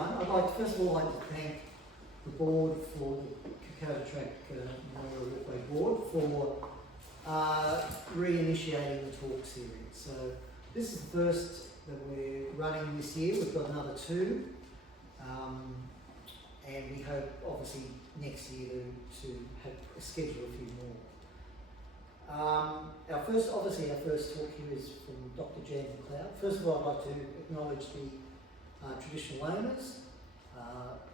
everyone. I'd like to first of all thank the board for the Kokoda Track Memorial Walkway board for reinitiating the talk series. So this is the first that we're running this year. We've got another two, and we hope obviously next year to have schedule a few more. Our first talk here is from Dr. Jan McLeod. First of all, I'd like to acknowledge the traditional owners,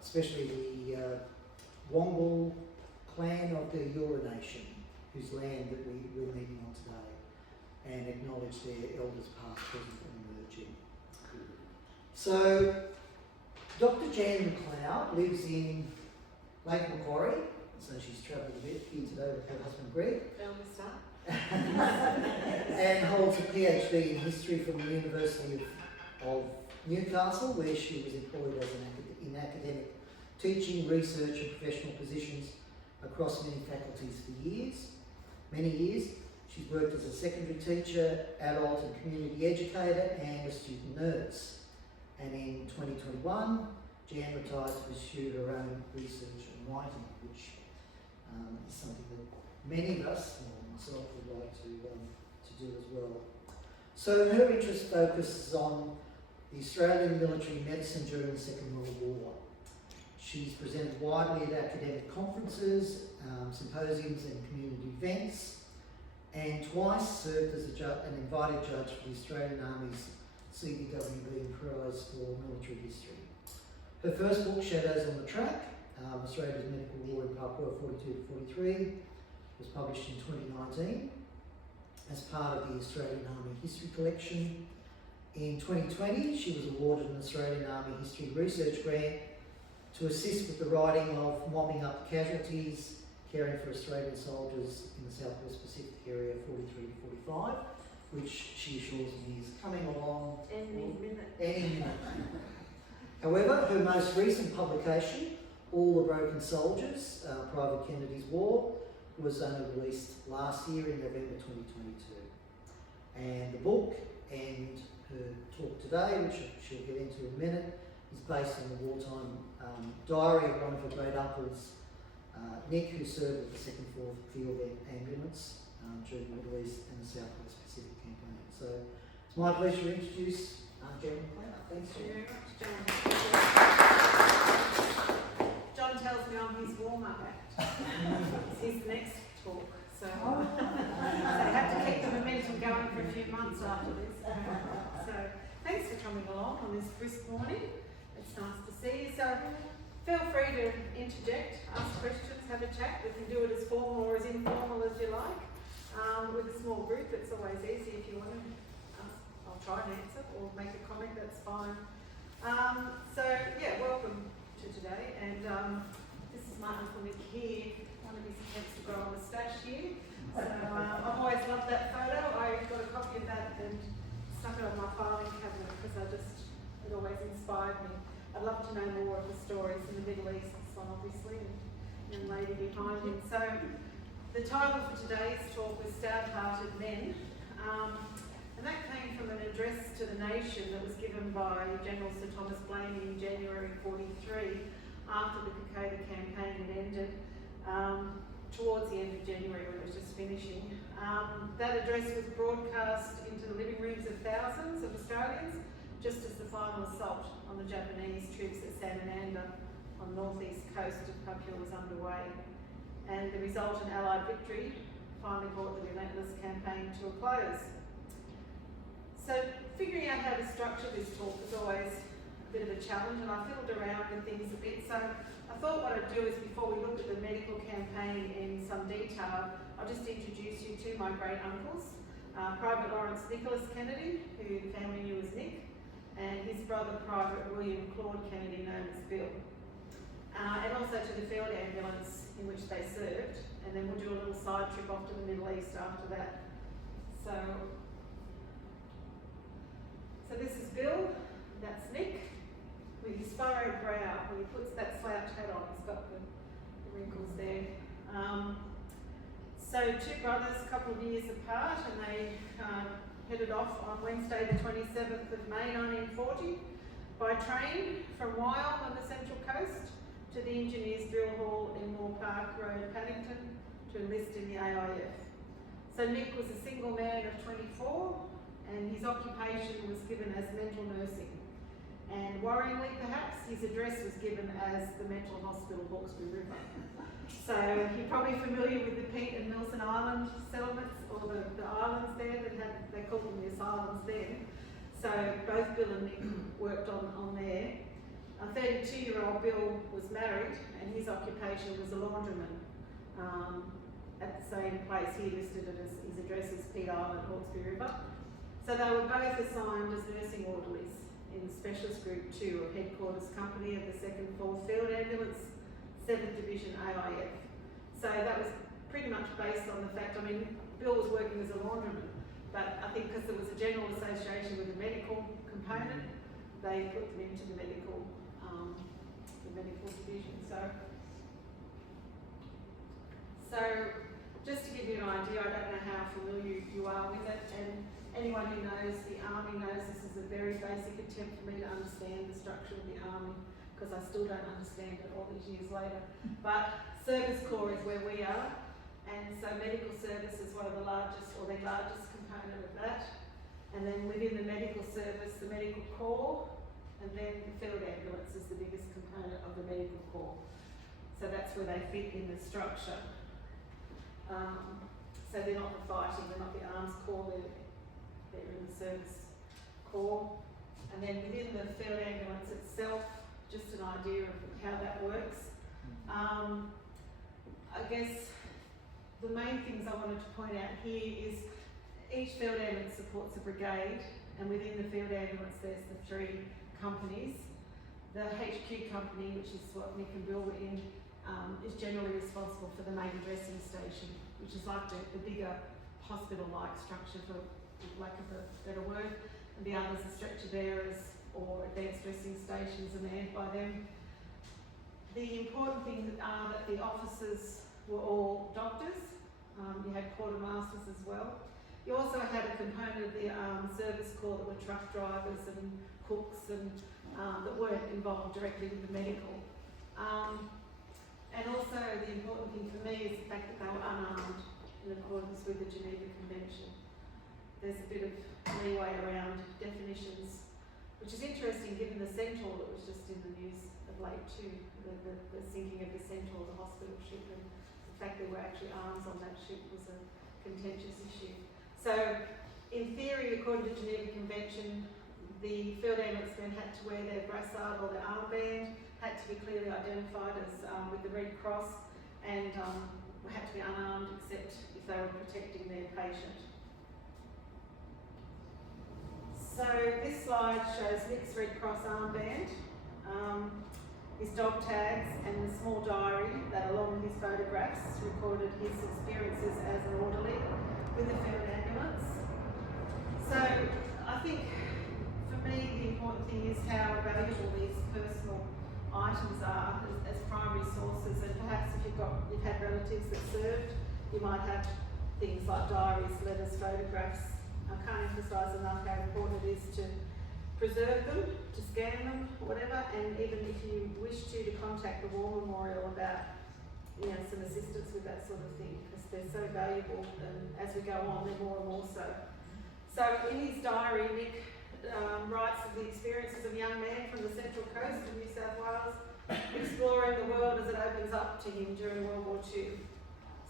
especially the Wongal clan of the Eora Nation, whose land that we're meeting on today, and acknowledge their elders past, present and emerging. So, Dr. Jan McLeod lives in Lake Macquarie, so she's travelled a bit here today with her husband Greg. And holds a PhD in history from the University of Newcastle, where she was employed as in academic teaching, research and professional positions across many faculties for many years. She's worked as a secondary teacher, adult and community educator and a student nurse. And in 2021, Jan retired to pursue her own research and writing, which is something that many of us, myself, would like to do as well. So her interest focuses on the Australian military medicine during the Second World War. She's presented widely at academic conferences, symposiums and community events, and twice served as an invited judge for the Australian Army's CBWB Prize for Military History. Her first book, Shadows on the Track, Australia's Medical War in Part 42-43, was published in 2019 as part of the Australian Army History Collection. In 2020, she was awarded an Australian Army History Research Grant to assist with the writing of Mopping Up Casualties, Caring for Australian Soldiers in the Southwest Pacific Area 43 to 45, which she assures me is coming along any minute. However, her most recent publication, All the Broken Soldiers, Private Kennedy's War, was only released last year in November 2022. And the book and her talk today, which she'll get into in a minute, is based on the wartime diary of one of her great uncles, Nick, who served with the 2nd Field Ambulance during the Middle East and the Southwest Pacific campaign. So it's my pleasure to introduce Jan McLeod. Thanks very much, John. John tells me I'm his warm-up act. It's his next talk, so I have to keep the momentum going for a few months after this. So thanks for coming along on this brisk morning. It's nice to see you. So feel free to interject, ask questions, have a chat. We can do it as formal or as informal as you like. With a small group, it's always easy if you want to ask. I'll try and answer or make a comment, that's fine. So yeah, welcome to today. And this is my Uncle Nick here. One of his attempts to grow a moustache here. So I've always loved that photo. I got a copy of that and stuck it on my filing cabinet because it always inspired me. I'd love to know more of the stories in the Middle East, this one obviously, and the lady behind him. So the title for today's talk was Stout-hearted Men, and that came from an address to the nation that was given by General Sir Thomas Blamey in January 43, after the Kokoda campaign had ended, towards the end of January when it was just finishing. That address was broadcast into the living rooms of thousands of Australians just as the final assault on the Japanese troops at Sanananda on the northeast coast of Papua was underway. And the resultant Allied victory finally brought the relentless campaign to a close. So figuring out how to structure this talk was always a bit of a challenge, and I fiddled around with things a bit. So I thought what I'd do is, before we look at the medical campaign in some detail, I'll just introduce you to my great uncles, Private Lawrence Nicholas Kennedy, who the family knew as Nick, and his brother Private William Claude Kennedy, known as Bill. And also to the field ambulance in which they served, and then we'll do a little side trip off to the Middle East after that. So this is Bill, that's Nick, with his furrowed brow. When he puts that slouch hat on, he's got the wrinkles there. So two brothers, a couple of years apart, and they headed off on Wednesday the 27th of May 1940 By train from Wyong on the Central Coast to the Engineers Drill Hall in Moore Park Road, Paddington, to enlist in the AIF. So Nick was a single man of 24, and his occupation was given as mental nursing. And worryingly perhaps, his address was given as the Mental Hospital Hawkesbury River. So you're probably familiar with the Pete and Milson Island settlements, or the islands there that had, they called them the asylums there. So both Bill and Nick worked on there. A 32-year-old Bill was married, and his occupation was a laundryman. At the same place, he listed it as his address as Pete Island, Hawkesbury River. So they were both assigned as nursing orderlies in Specialist Group 2 of Headquarters Company of the 2nd 4th Field Ambulance, 7th Division AIF. So that was pretty much based on the fact, I mean, Bill was working as a laundryman, but I think because there was a general association with the medical component, they put them into the medical division. So just to give you an idea, I don't know how familiar you are with it, and anyone who knows the Army knows this is a very basic attempt for me to understand the structure of the Army, because I still don't understand it all these years later. But Service Corps is where we are, and so medical service is one of the largest, or the largest component of that. And then within the medical service, the Medical Corps, and then the Field Ambulance is the biggest component of the Medical Corps. So that's where they fit in the structure. So they're not the fighting, they're not the arms corps, they're in the service corps. And then within the Field Ambulance itself, just an idea of how that works. I guess the main things I wanted to point out here is each Field Ambulance supports a brigade, and within the Field Ambulance there's the 3 companies. The HQ company, which is what Nick and Bill were in, is generally responsible for the main dressing station, which is like the bigger hospital-like structure, for lack of a better word. And the others are stretcher bearers or advanced dressing stations, are manned by them. The important things are that the officers were all doctors. You had quartermasters as well. You also had a component of the service corps that were truck drivers and cooks and that weren't involved directly with the medical. And also the important thing for me is the fact that they were unarmed in accordance with the Geneva Convention. There's a bit of leeway around definitions, which is interesting given the Centaur that was just in the news of late too, the sinking of the Centaur, the hospital ship, and the fact there were actually arms on that ship was a contentious issue. So in theory, according to the Geneva Convention, the Field Ambulance men had to wear their brassard or their armband, had to be clearly identified as with the Red Cross, and had to be unarmed except if they were protecting their patient. So this slide shows Nick's Red Cross armband, his dog tags, and the small diary that, along with his photographs, recorded his experiences as an orderly with the Field Ambulance. So I think for me the important thing is how valuable these personal items are as primary sources, and perhaps if you've had relatives that served, you might have things like diaries, letters, photographs. I can't emphasise enough how important it is to preserve them, to scan them, whatever, and even if you wish to contact the War Memorial about some assistance with that sort of thing, because they're so valuable, and as we go on they're more and more so. So in his diary, Nick writes of the experiences of a young man from the Central Coast of New South Wales, exploring the world as it opens up to him during World War II.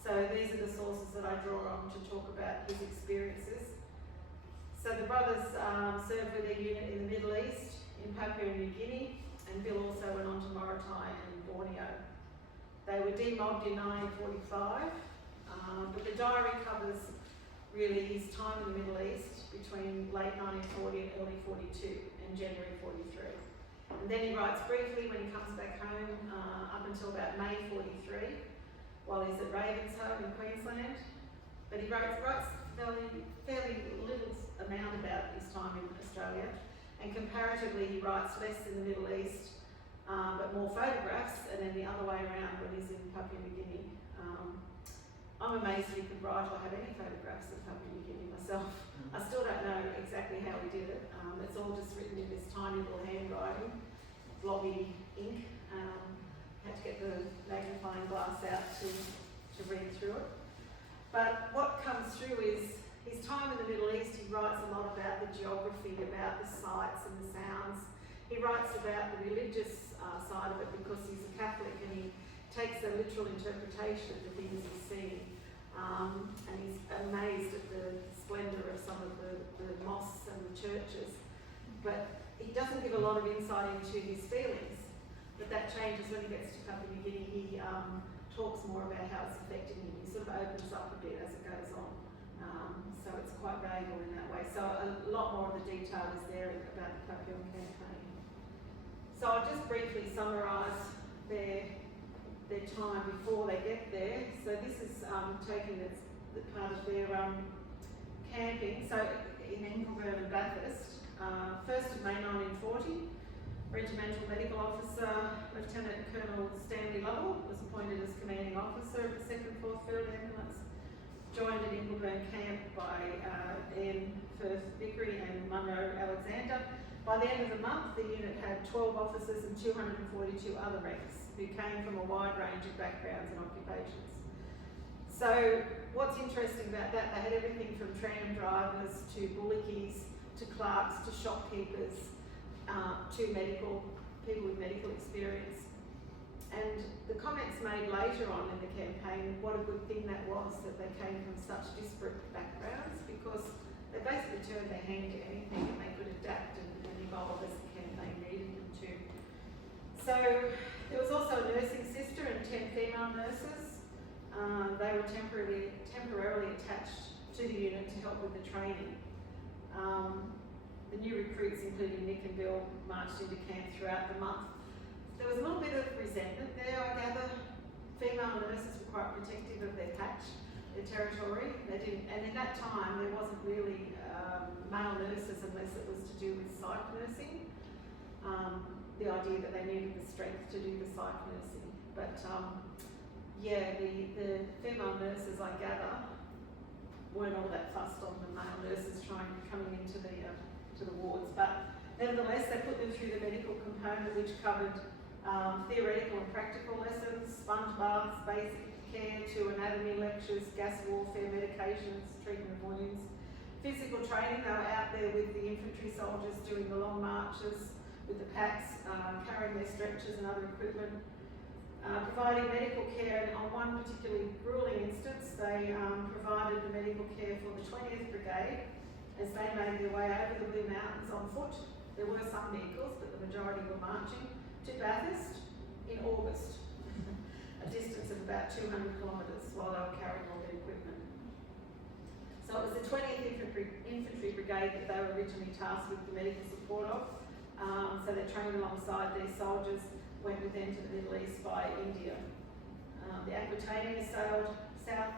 So these are the sources that I draw on to talk about his experiences. So the brothers served with their unit in the Middle East, in Papua New Guinea, and Bill also went on to Morotai and Borneo. They were demobbed in 1945, but the diary covers really his time in the Middle East between late 1940 and early 42 and January 43. And then he writes briefly when he comes back home up until about May 43, while he's at Ravenshoe in Queensland. But he writes fairly little amount about his time in Australia, and comparatively he writes less in the Middle East, but more photographs, and then the other way around when he's in Papua New Guinea. I'm I'm amazed he could write or have any photographs of Papua New Guinea myself. I still don't know exactly how he did it. It's all just written in this tiny little handwriting, blobby ink. Had to get the magnifying glass out to read through it. But what comes through is his time in the Middle East. He writes a lot about the geography, about the sights and the sounds. He writes about the religious side of it because he's a Catholic and he takes a literal interpretation of the things he's seen. And he's amazed at the splendour of some of the mosques and the churches. But he doesn't give a lot of insight into his feelings. But that changes when he gets to Papua New Guinea. He talks more about how it's affecting him. He sort of opens up a bit as it goes on. So it's quite valuable in that way. So a lot more of the detail is there about the Papua campaign. So I'll just briefly summarise their time before they get there. So this is taking the part of their camping. So in Ingleburn and Bathurst, 1st of May 1940, Regimental Medical Officer Lieutenant Colonel Stanley Lovell was appointed as Commanding Officer of the 2nd 4th Field Ambulance. Joined at Ingleburn Camp by Ian Firth Vickery and Munro Alexander. By the end of the month, the unit had 12 officers and 242 other ranks who came from a wide range of backgrounds and occupations. So what's interesting about that, they had everything from tram drivers to bullickies to clerks to shopkeepers to people with medical experience. And the comments made later on in the campaign, what a good thing that was that they came from such disparate backgrounds, because they basically turned their hand to anything and they could adapt and evolve as the campaign needed them to. So there was also a nursing sister and 10 female nurses. They were temporarily attached to the unit to help with the training. The new recruits, including Nick and Bill, marched into camp throughout the month. There was a little bit of resentment there, I gather. Female nurses were quite protective of their patch, their territory. They didn't, and in that time, there wasn't really male nurses unless it was to do with psych nursing. The idea that they needed the strength to do the psych nursing. But yeah, the female nurses, I gather, weren't all that fussed on the male nurses coming into the wards. But nevertheless, they put them through the medical component, which covered theoretical and practical lessons, sponge baths, basic care to anatomy lectures, gas warfare, medications, treatment of wounds. Physical training, they were out there with the infantry soldiers doing the long marches with the packs, carrying their stretchers and other equipment. Providing medical care, and on one particularly gruelling instance, they provided the medical care for the 20th Brigade as they made their way over the Blue Mountains on foot. There were some vehicles, but the majority were marching to Bathurst in August, a distance of about 200 kilometres while they were carrying all their equipment. So it was the 20th Infantry Brigade that they were originally tasked with the medical support of. So they trained alongside their soldiers, went with them to the Middle East via India. The Aquitania sailed south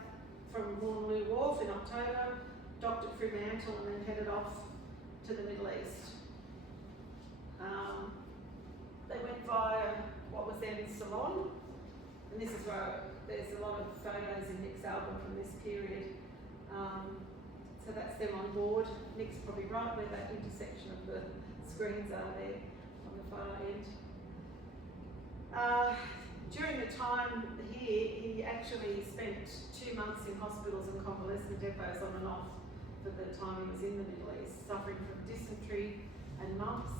from Woornooloo Wharf in October, docked at Fremantle and then headed off to the Middle East. They went via what was then Ceylon, and this is where there's a lot of photos in Nick's album from this period. So that's them on board. Nick's probably right where that intersection of the screens are there on the far end. During the time here, he actually spent 2 months in hospitals and convalescent depots on and off for the time he was in the Middle East, suffering from dysentery and mumps.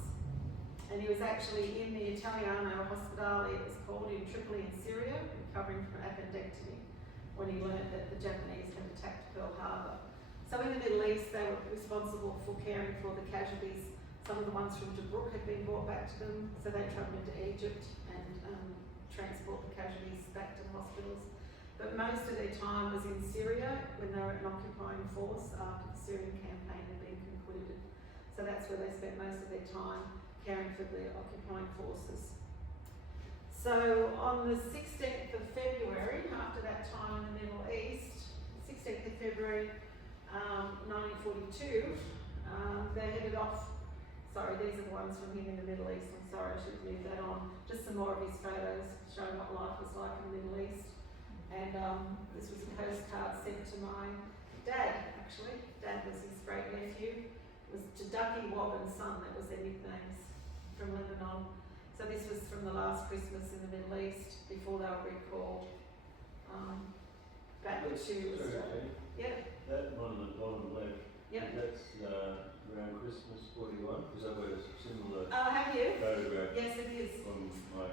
And he was actually in the Italiano Hospitale, it was called, in Tripoli in Syria, recovering from appendectomy, when he learned that the Japanese had attacked Pearl Harbor. So in the Middle East, they were responsible for caring for the casualties. Some of the ones from Tobruk had been brought back to them, so they travelled into Egypt and transport the casualties back to the hospitals. But most of their time was in Syria when they were an occupying force after the Syrian campaign had been concluded. So that's where they spent most of their time caring for the occupying forces. So on the 16th of February, after that time in the Middle East, 16th of February 1942, they headed off. Sorry, these are the ones from him in the Middle East. I'm sorry, I should have moved that on. Just some more of his photos showing what life was like in the Middle East. And this was a postcard sent to my dad, actually. Dad was his great nephew. It was to Ducky, Wob and Son, that was their nicknames from Lebanon. So this was from the last Christmas in the Middle East, before they were recalled back to Australia. Yeah. That one on the bottom left, Yep. that's around Christmas 41, because I've got a similar Oh, have you? photograph Yes, it is. from my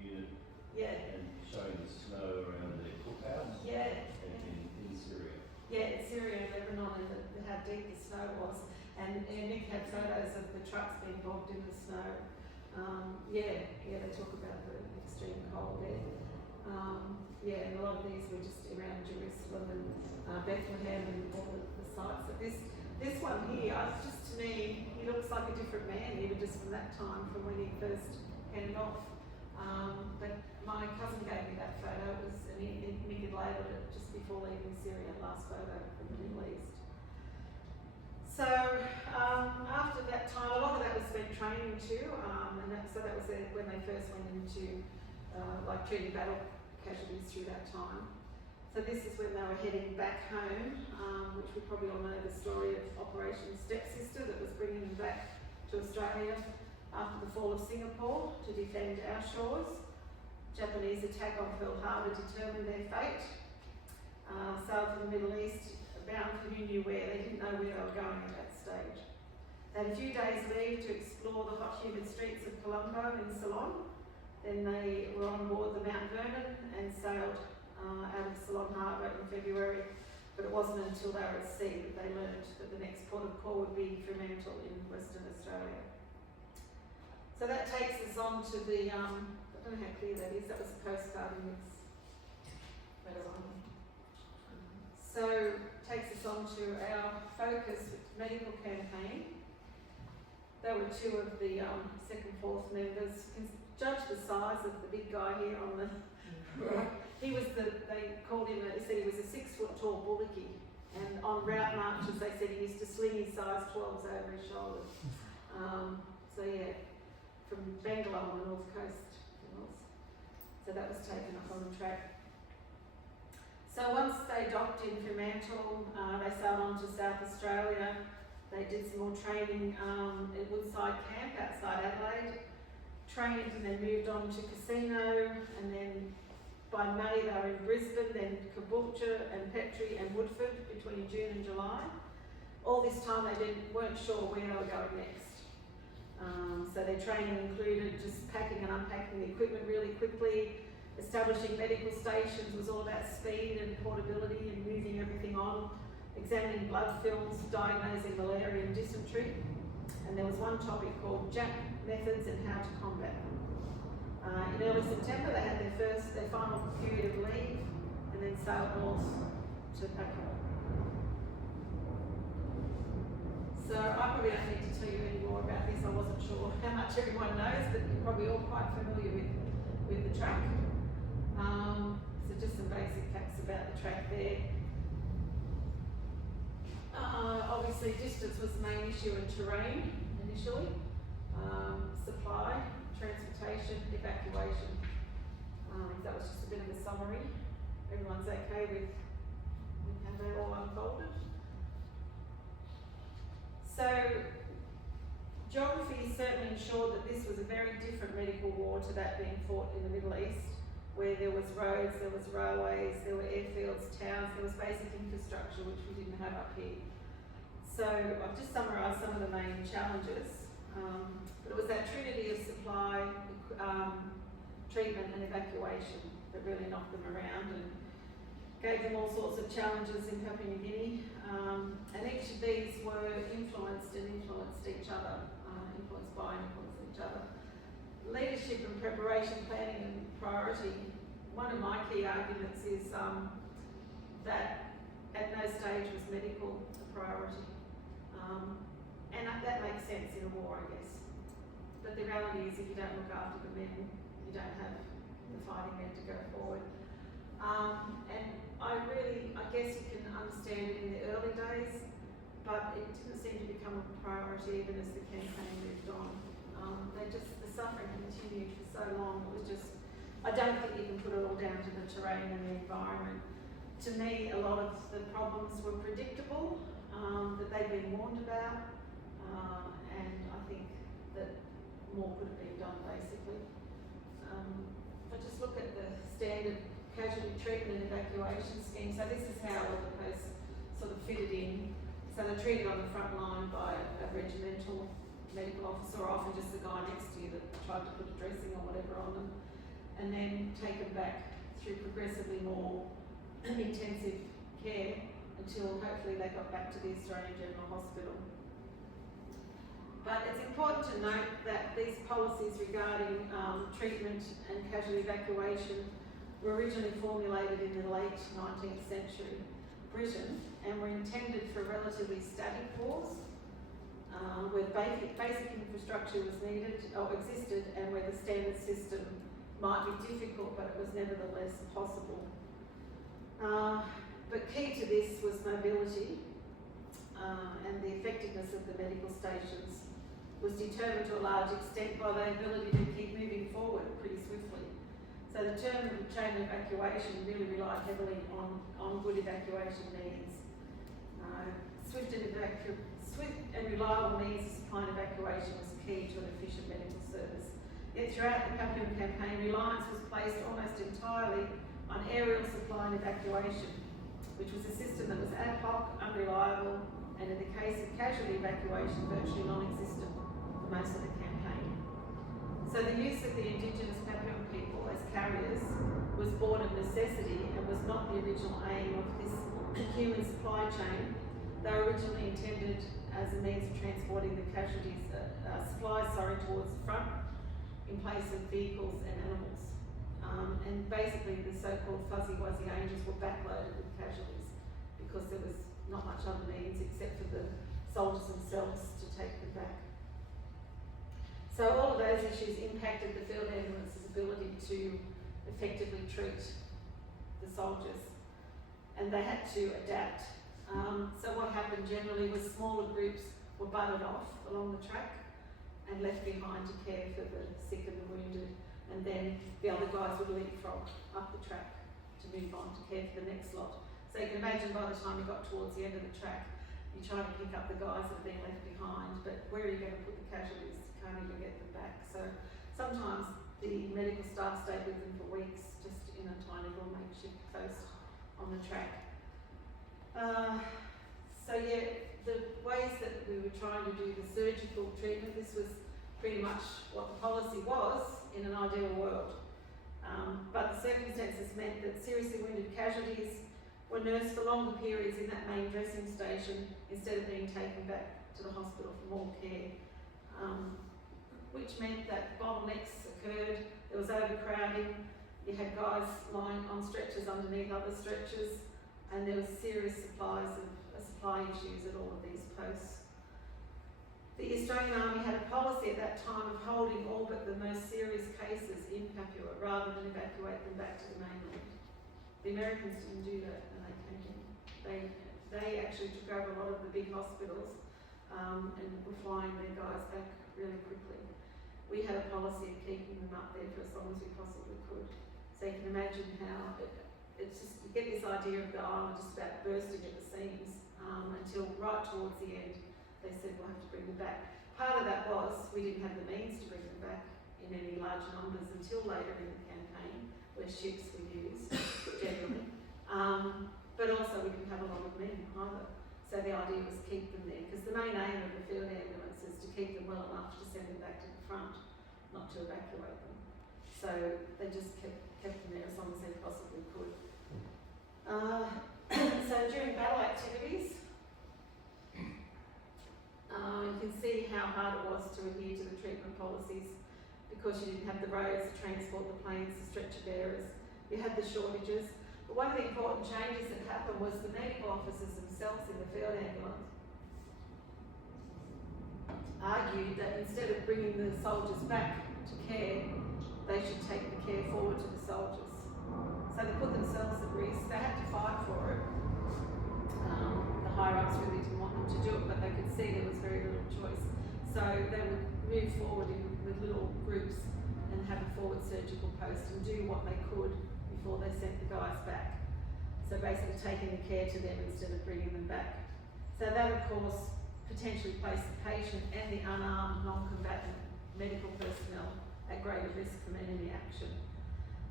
unit Yeah. and showing the snow around the cookhouse Yeah. and in Syria. Yeah, in Syria and Lebanon, and how deep the snow was. And Nick had photos of the trucks being bogged in the snow. They talk about the extreme cold there. And a lot of these were just around Jerusalem and Bethlehem and all the sites. But this one here, just to me, he looks like a different man, even just from that time, from when he first headed off. But my cousin gave me that photo, and Nick had labelled it just before leaving Syria, last photo from the Middle East. So after that time, a lot of that was spent training too, so that was when they first went into treating battle casualties through that time. So this is when they were heading back home, which we probably all know the story of Operation Stepsister that was bringing them back to Australia after the fall of Singapore to defend our shores. Japanese attack on Pearl Harbor determined their fate. Sailed for the Middle East, bound for who knew where. They didn't know where they were going at that stage. They had a few days leave to explore the hot humid streets of Colombo in Ceylon. Then they were on board the Mount Vernon and sailed out of Ceylon Harbour in February, but it wasn't until they were at sea that they learned that the next port of call would be Fremantle in Western Australia. So that takes us on to the, I don't know how clear that is, that was a postcard in this. So takes us on to our focus medical campaign. There were two of the second force members. Judge the size of the big guy here on the right. They called him, they said he was a 6 foot tall bullocky. And on route marches, they said he used to sling his size 12s over his shoulders. From Bangalore on the north coast it was. So that was taken up on the track. So once they docked in Fremantle, they sailed on to South Australia. They did some more training at Woodside Camp outside Adelaide. Trained and then moved on to Casino, and then by May they were in Brisbane, then Caboolture and Petrie and Woodford between June and July. All this time they weren't sure where they were going next. So their training included just packing and unpacking the equipment really quickly. Establishing medical stations was all about speed and portability and moving everything on. Examining blood films, diagnosing malaria and dysentery. And there was one topic called JAP methods and how to combat them. In early September they had their final period of leave and then sailed north to Kokoda. So I probably don't need to tell you any more about this. I wasn't sure how much everyone knows, but you're probably all quite familiar with the track. So just some basic facts about the track there. Obviously distance was the main issue, and terrain initially. Supply, transportation, evacuation. That was just a bit of a summary. Everyone's okay with how they all unfolded. So geography certainly ensured that this was a very different medical war to that being fought in the Middle East, where there was roads, there was railways, there were airfields, towns, there was basic infrastructure which we didn't have up here. So I've just summarised some of the main challenges. But it was that trinity of supply, treatment and evacuation that really knocked them around and gave them all sorts of challenges in Papua New Guinea. And each of these were influenced each other, influenced by and influenced each other. Leadership and preparation, planning and priority. One of my key arguments is that at no stage was medical a priority. And that makes sense in a war, I guess. But the reality is if you don't look after the men, you don't have the fighting men to go forward. And I guess you can understand it in the early days, but it didn't seem to become a priority even as the campaign moved on. The suffering continued for so long. It was just I don't think you can put it all down to the terrain and the environment. To me, a lot of the problems were predictable, that they'd been warned about, and I think that more could have been done basically. If I just look at the standard casualty treatment and evacuation scheme, so this is how all the posts sort of fitted in. So they're treated on the front line by a regimental medical officer, or often just the guy next to you that tried to put a dressing or whatever on them, and then taken back through progressively more intensive care until hopefully they got back to the Australian General Hospital. But it's important to note that these policies regarding treatment and casualty evacuation were originally formulated in the late 19th century Britain and were intended for a relatively static force, where basic infrastructure was needed or existed, and where the standard system might be difficult, but it was nevertheless possible. But key to this was mobility, and the effectiveness of the medical stations was determined to a large extent by their ability to keep moving forward pretty swiftly. So the term chain evacuation really relied heavily on good evacuation means. Swift and reliable means of supplying evacuation was key to an efficient medical service. Yet throughout the Papillon campaign, reliance was placed almost entirely on aerial supply and evacuation, which was a system that was ad hoc, unreliable, and in the case of casualty evacuation, virtually non-existent for most of the campaign. So the use of the indigenous Papillon people as carriers was born of necessity and was not the original aim of this human supply chain. They were originally intended as a means of transporting the casualties, supplies towards the front in place of vehicles and animals. And basically the so-called fuzzy wuzzy angels were backloaded with casualties because there was not much other means except for the soldiers themselves to take them back. So all of those issues impacted the field ambulance's ability to effectively treat the soldiers, and they had to adapt. So what happened generally was smaller groups were butted off along the track and left behind to care for the sick and the wounded, and then the other guys would leapfrog up the track to move on to care for the next lot. So you can imagine by the time you got towards the end of the track, you try to pick up the guys that have been left behind, but where are you going to put the casualties? You can't even get them back. So sometimes the medical staff stayed with them for weeks, just in a tiny little makeshift post on the track. So yeah, the ways that we were trying to do the surgical treatment, this was pretty much what the policy was in an ideal world. But the circumstances meant that seriously wounded casualties were nursed for longer periods in that main dressing station instead of being taken back to the hospital for more care, which meant that bottlenecks occurred, there was overcrowding, you had guys lying on stretchers underneath other stretchers, and there was serious supply issues at all of these posts. The Australian Army had a policy at that time of holding all but the most serious cases in Papua rather than evacuate them back to the mainland. The Americans didn't do that when they came in. They actually took over a lot of the big hospitals and were flying their guys back really quickly. We had a policy of keeping them up there for as long as we possibly could. So you can imagine how it's just, you get this idea of the island just about bursting at the seams until right towards the end they said we'll have to bring them back. Part of that was we didn't have the means to bring them back in any large numbers until later in the campaign, where ships were used generally. But also we didn't have a lot of men either. So the idea was to keep them there, because the main aim of the field ambulance is to keep them well enough to send them back to the front, not to evacuate them. So they just kept them there as long as they possibly could. So during battle activities, you can see how hard it was to adhere to the treatment policies because you didn't have the roads to transport the planes, the stretcher bearers, you had the shortages. But one of the important changes that happened was the medical officers themselves in the field ambulance argued that instead of bringing the soldiers back to care, they should take the care forward to the soldiers. So they put themselves at risk. They had to fight for it. The higher-ups really didn't want them to do it, but they could see there was very little choice. So they would move forward with little groups and have a forward surgical post and do what they could before they sent the guys back. So basically taking the care to them instead of bringing them back. So that of course potentially placed the patient and the unarmed non-combatant medical personnel at greater risk from enemy action.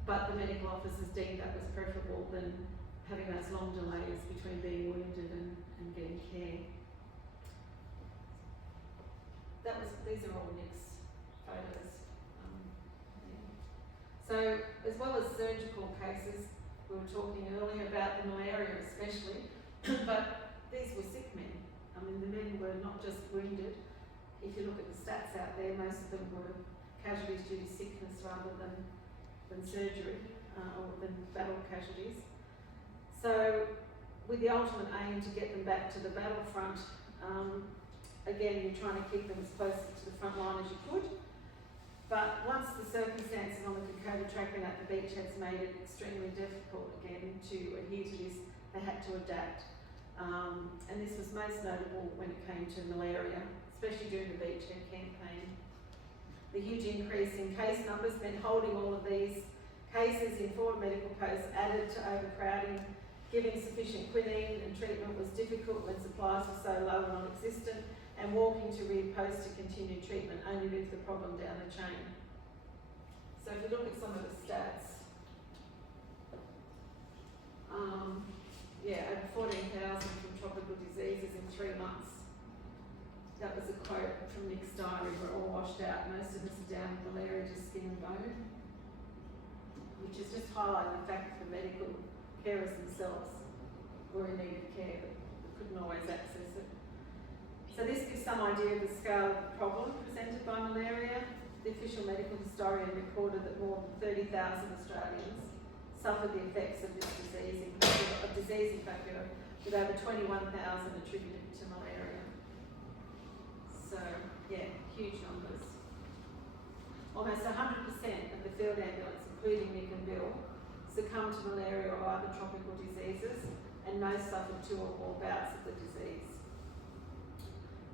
But the medical officers deemed that was preferable than having those long delays between being wounded and getting care. These are all Nick's photos. So as well as surgical cases, we were talking earlier about the malaria especially, but these were sick men. I mean, the men were not just wounded. If you look at the stats out there, most of them were casualties due to sickness rather than surgery or than battle casualties. So with the ultimate aim to get them back to the battlefront, again, you're trying to keep them as close to the front line as you could. But once the circumstances on the Kokoda Track and at the beachheads made it extremely difficult again to adhere to this, they had to adapt. And this was most notable when it came to malaria, especially during the beachhead campaign. The huge increase in case numbers meant holding all of these cases in forward medical posts added to overcrowding. Giving sufficient quinine and treatment was difficult when supplies were so low and non-existent, and walking to rear posts to continue treatment only moved the problem down the chain. So if you look at some of the stats, over 14,000 from tropical diseases in 3 months. That was a quote from Nick's diary. We're all washed out. Most of us are down with malaria to skin and bone, which is just highlighting the fact that the medical carers themselves were in need of care, but couldn't always access it. So this gives some idea of the scale of the problem presented by malaria. The official medical historian recorded that more than 30,000 Australians suffered the effects of this disease, in particular, with over 21,000 attributed to malaria. So, yeah, huge numbers. Almost 100% of the field ambulance, including Nick and Bill, succumbed to malaria or other tropical diseases, and most suffered 2 or more bouts of the disease.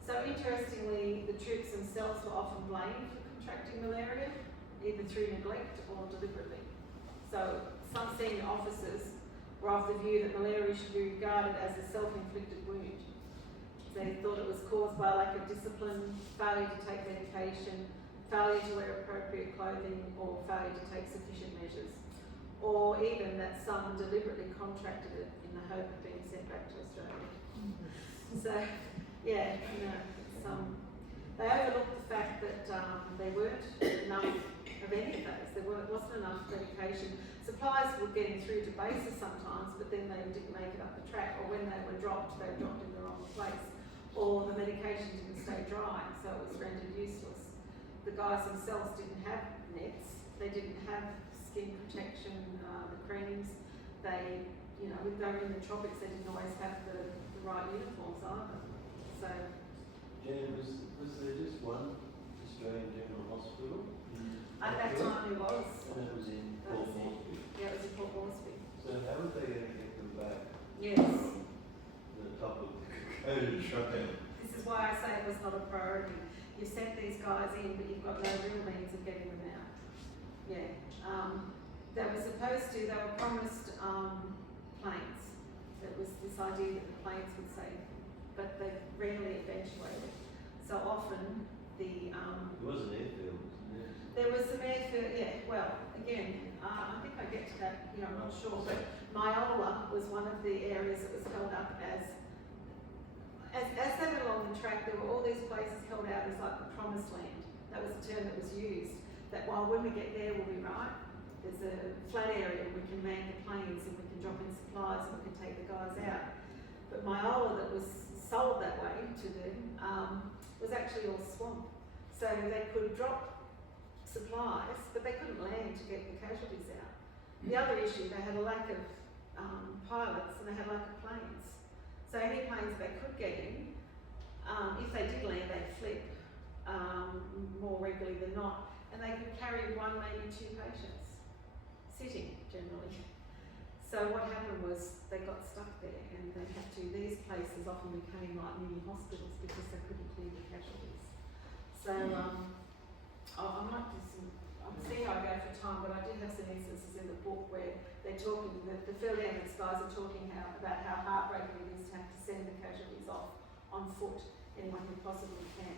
So interestingly, the troops themselves were often blamed for contracting malaria, either through neglect or deliberately. So some senior officers were of the view that malaria should be regarded as a self-inflicted wound. They thought it was caused by lack of discipline, failure to take medication, failure to wear appropriate clothing, or failure to take sufficient measures. Or even that some deliberately contracted it in the hope of being sent back to Australia. So, yeah, they overlooked the fact that there weren't enough of any of those. There wasn't enough medication. Supplies were getting through to bases sometimes, but then they didn't make it up the track, or when they were dropped in the wrong place, or the medication didn't stay dry, so it was rendered useless. The guys themselves didn't have nets. They didn't have skin protection, the creams. They, when they were in the tropics, they didn't always have the right uniforms either. So, Jan, was there just one Australian General Hospital? At that time there was. And it was in Port Moresby? Yeah, it was in Port Moresby. So how were they going to get them back? Yes. To the top of the Kokoda Track? This is why I say it was not a priority. You sent these guys in, but you've got no real means of getting them out. Yeah. They were promised planes. There was this idea that the planes would save them, but they rarely eventuated. So often There was an airfield, wasn't there? there was some airfield, yeah, well, again, I think I get to that, I'm not sure, but Myola was one of the areas that was held up as they went along the track, there were all these places held out as like the promised land. That was the term that was used, that while when we get there we'll be right. There's a flat area and we can man the planes and we can drop in supplies and we can take the guys out. But Myola that was sold that way to them was actually all swamp. So they could drop supplies, but they couldn't land to get the casualties out. The other issue, they had a lack of pilots and they had a lack of planes. So any planes they could get in, if they did land, they'd flip more regularly than not. And they could carry 1, maybe 2 patients, sitting generally. So what happened was they got stuck there and they had to, these places often became like mini hospitals because they couldn't clear the casualties. So I might do some, I see how I go for time, but I did have some instances in the book where they're talking, the field ambulance guys are talking about how heartbreaking it is to have to send the casualties off on foot. Anyone who possibly can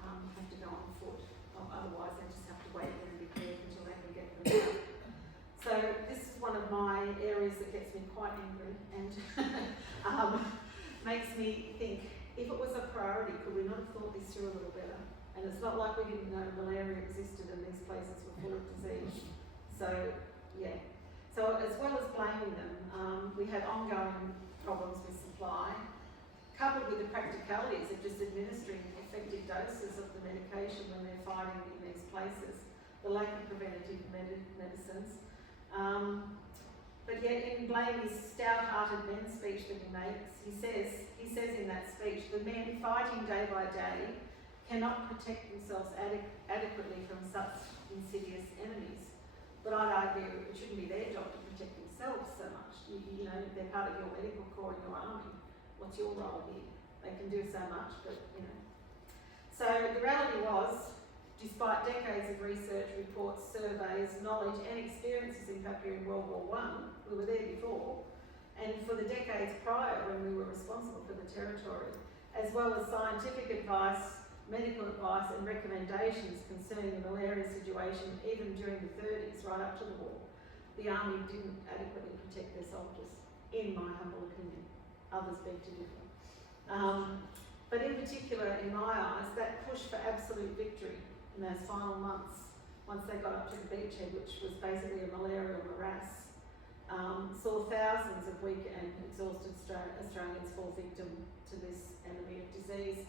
have to go on foot. Otherwise, they just have to wait there and be cared until they can get them out. So this is one of my areas that gets me quite angry and makes me think, if it was a priority, could we not have thought this through a little better? And it's not like we didn't know malaria existed and these places were full of disease. So, yeah. So as well as blaming them, we had ongoing problems with supply, coupled with the practicalities of just administering effective doses of the medication when they're fighting in these places, the lack of preventative medicines. But yet in Blamey's Stout-hearted men speech that he makes, he says in that speech, the men fighting day by day cannot protect themselves adequately from such insidious enemies. But I'd argue it shouldn't be their job to protect themselves so much. You know, they're part of your medical corps in your army. What's your role here? They can do so much, but you know. So the reality was, despite decades of research, reports, surveys, knowledge and experiences in fact during World War I, we were there before, and for the decades prior when we were responsible for the territory, as well as scientific advice, medical advice and recommendations concerning the malaria situation even during the 30s right up to the war, the army didn't adequately protect their soldiers, in my humble opinion. Others beg to differ. But in particular, in my eyes, that push for absolute victory in those final months, once they got up to the beachhead, which was basically a malarial morass, saw thousands of weak and exhausted Australians fall victim to this enemy of disease.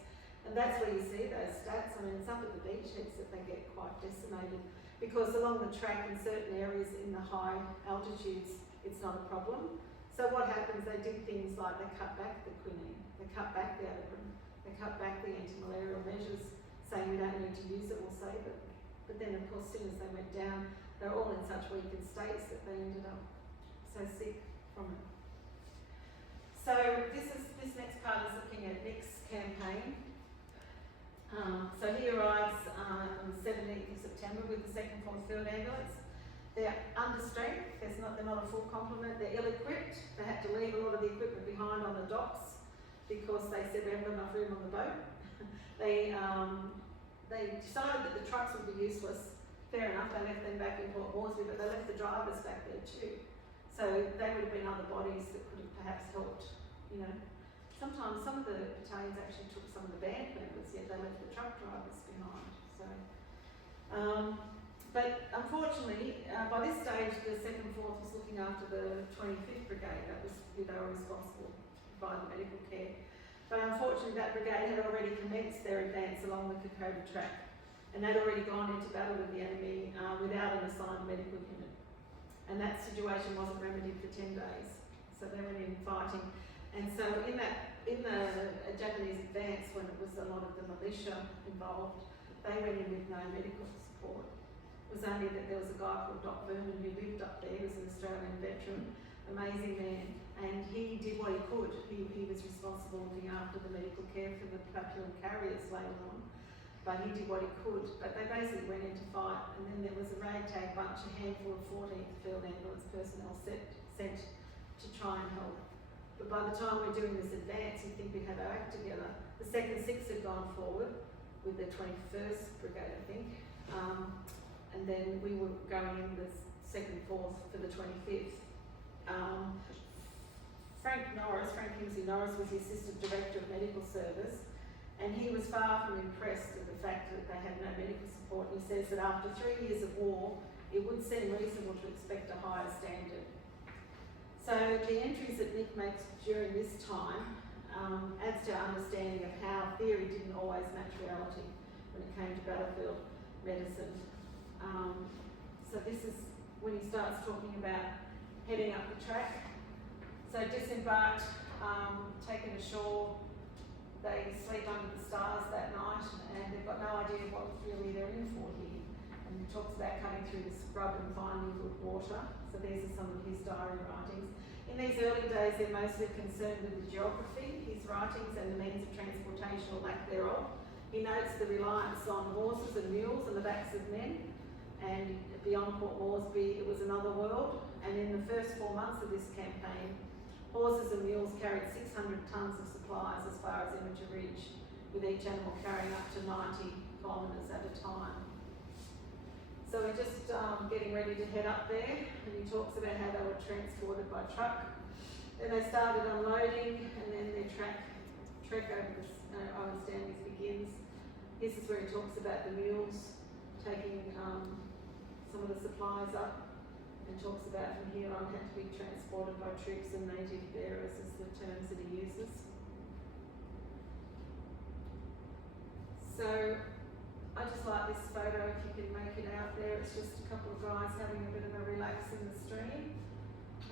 And that's where you see those stats. I mean, it's up at the beachheads that they get quite decimated, because along the track in certain areas in the high altitudes, it's not a problem. So what happens, they did things like they cut back the quinine, they cut back the Adequan, they cut back the anti-malarial measures, saying we don't need to use it, we'll save it. But then of course, as soon as they went down, they were all in such weakened states that they ended up so sick from it. So this next part is looking at Nick's campaign. So he arrives on the 17th of September with the 2nd 4th Field Ambulance. They're under strength, they're not a full complement, they're ill-equipped. They had to leave a lot of the equipment behind on the docks because they said we haven't got enough room on the boat. They decided that the trucks would be useless. Fair enough, they left them back in Port Moresby, but they left the drivers back there too. So they would have been other bodies that could have perhaps helped, you know. Sometimes some of the battalions actually took some of the band members, yet they left the truck drivers behind. So, but unfortunately, by this stage, the 2nd 4th was looking after the 25th Brigade. That was who they were responsible by the medical care. But unfortunately, that brigade had already commenced their advance along the Kokoda Track, and they'd already gone into battle with the enemy without an assigned medical unit. And that situation wasn't remedied for 10 days. So they went in fighting. And so in the Japanese advance, when it was a lot of the militia involved, they went in with no medical support. It was only that there was a guy called Doc Vernon who lived up there. He was an Australian veteran, amazing man, and he did what he could. He was responsible looking after the medical care for the Papillon carriers later on, but he did what he could. But they basically went in to fight, and then there was a ragtag bunch, a handful of 14th Field Ambulance personnel sent to try and help. But by the time we're doing this advance, you think we'd have our act together. The 2nd 6th had gone forward with the 21st Brigade, I think. And then we were going in the 2nd 4th for the 25th. Frank Kingsley Norris was the Assistant Director of Medical Service, and he was far from impressed at the fact that they had no medical support. He says that after 3 years of war, it would seem reasonable to expect a higher standard. So the entries that Nick makes during this time adds to our understanding of how theory didn't always match reality when it came to battlefield medicine. So this is when he starts talking about heading up the track. So disembarked, taken ashore, they sleep under the stars that night, and they've got no idea what really they're in for here. And he talks about coming through the scrub and finding good water. So these are some of his diary writings. In these early days, they're mostly concerned with the geography, his writings, and the means of transportation or lack thereof. He notes the reliance on horses and mules and the backs of men. and beyond Port Moresby it was another world. And in the first 4 months of this campaign, horses and mules carried 600 tonnes of supplies as far as Image Ridge, with each animal carrying up to 90 kilometres at a time. So we're just getting ready to head up there, and he talks about how they were transported by truck. Then they started unloading, and then their trek over the Island Stanleys begins. This is where he talks about the mules taking some of the supplies up, and talks about from here on had to be transported by troops and native bearers as the terms that he uses. So I just like this photo, if you can make it out there. It's just a couple of guys having a bit of a relax in the stream,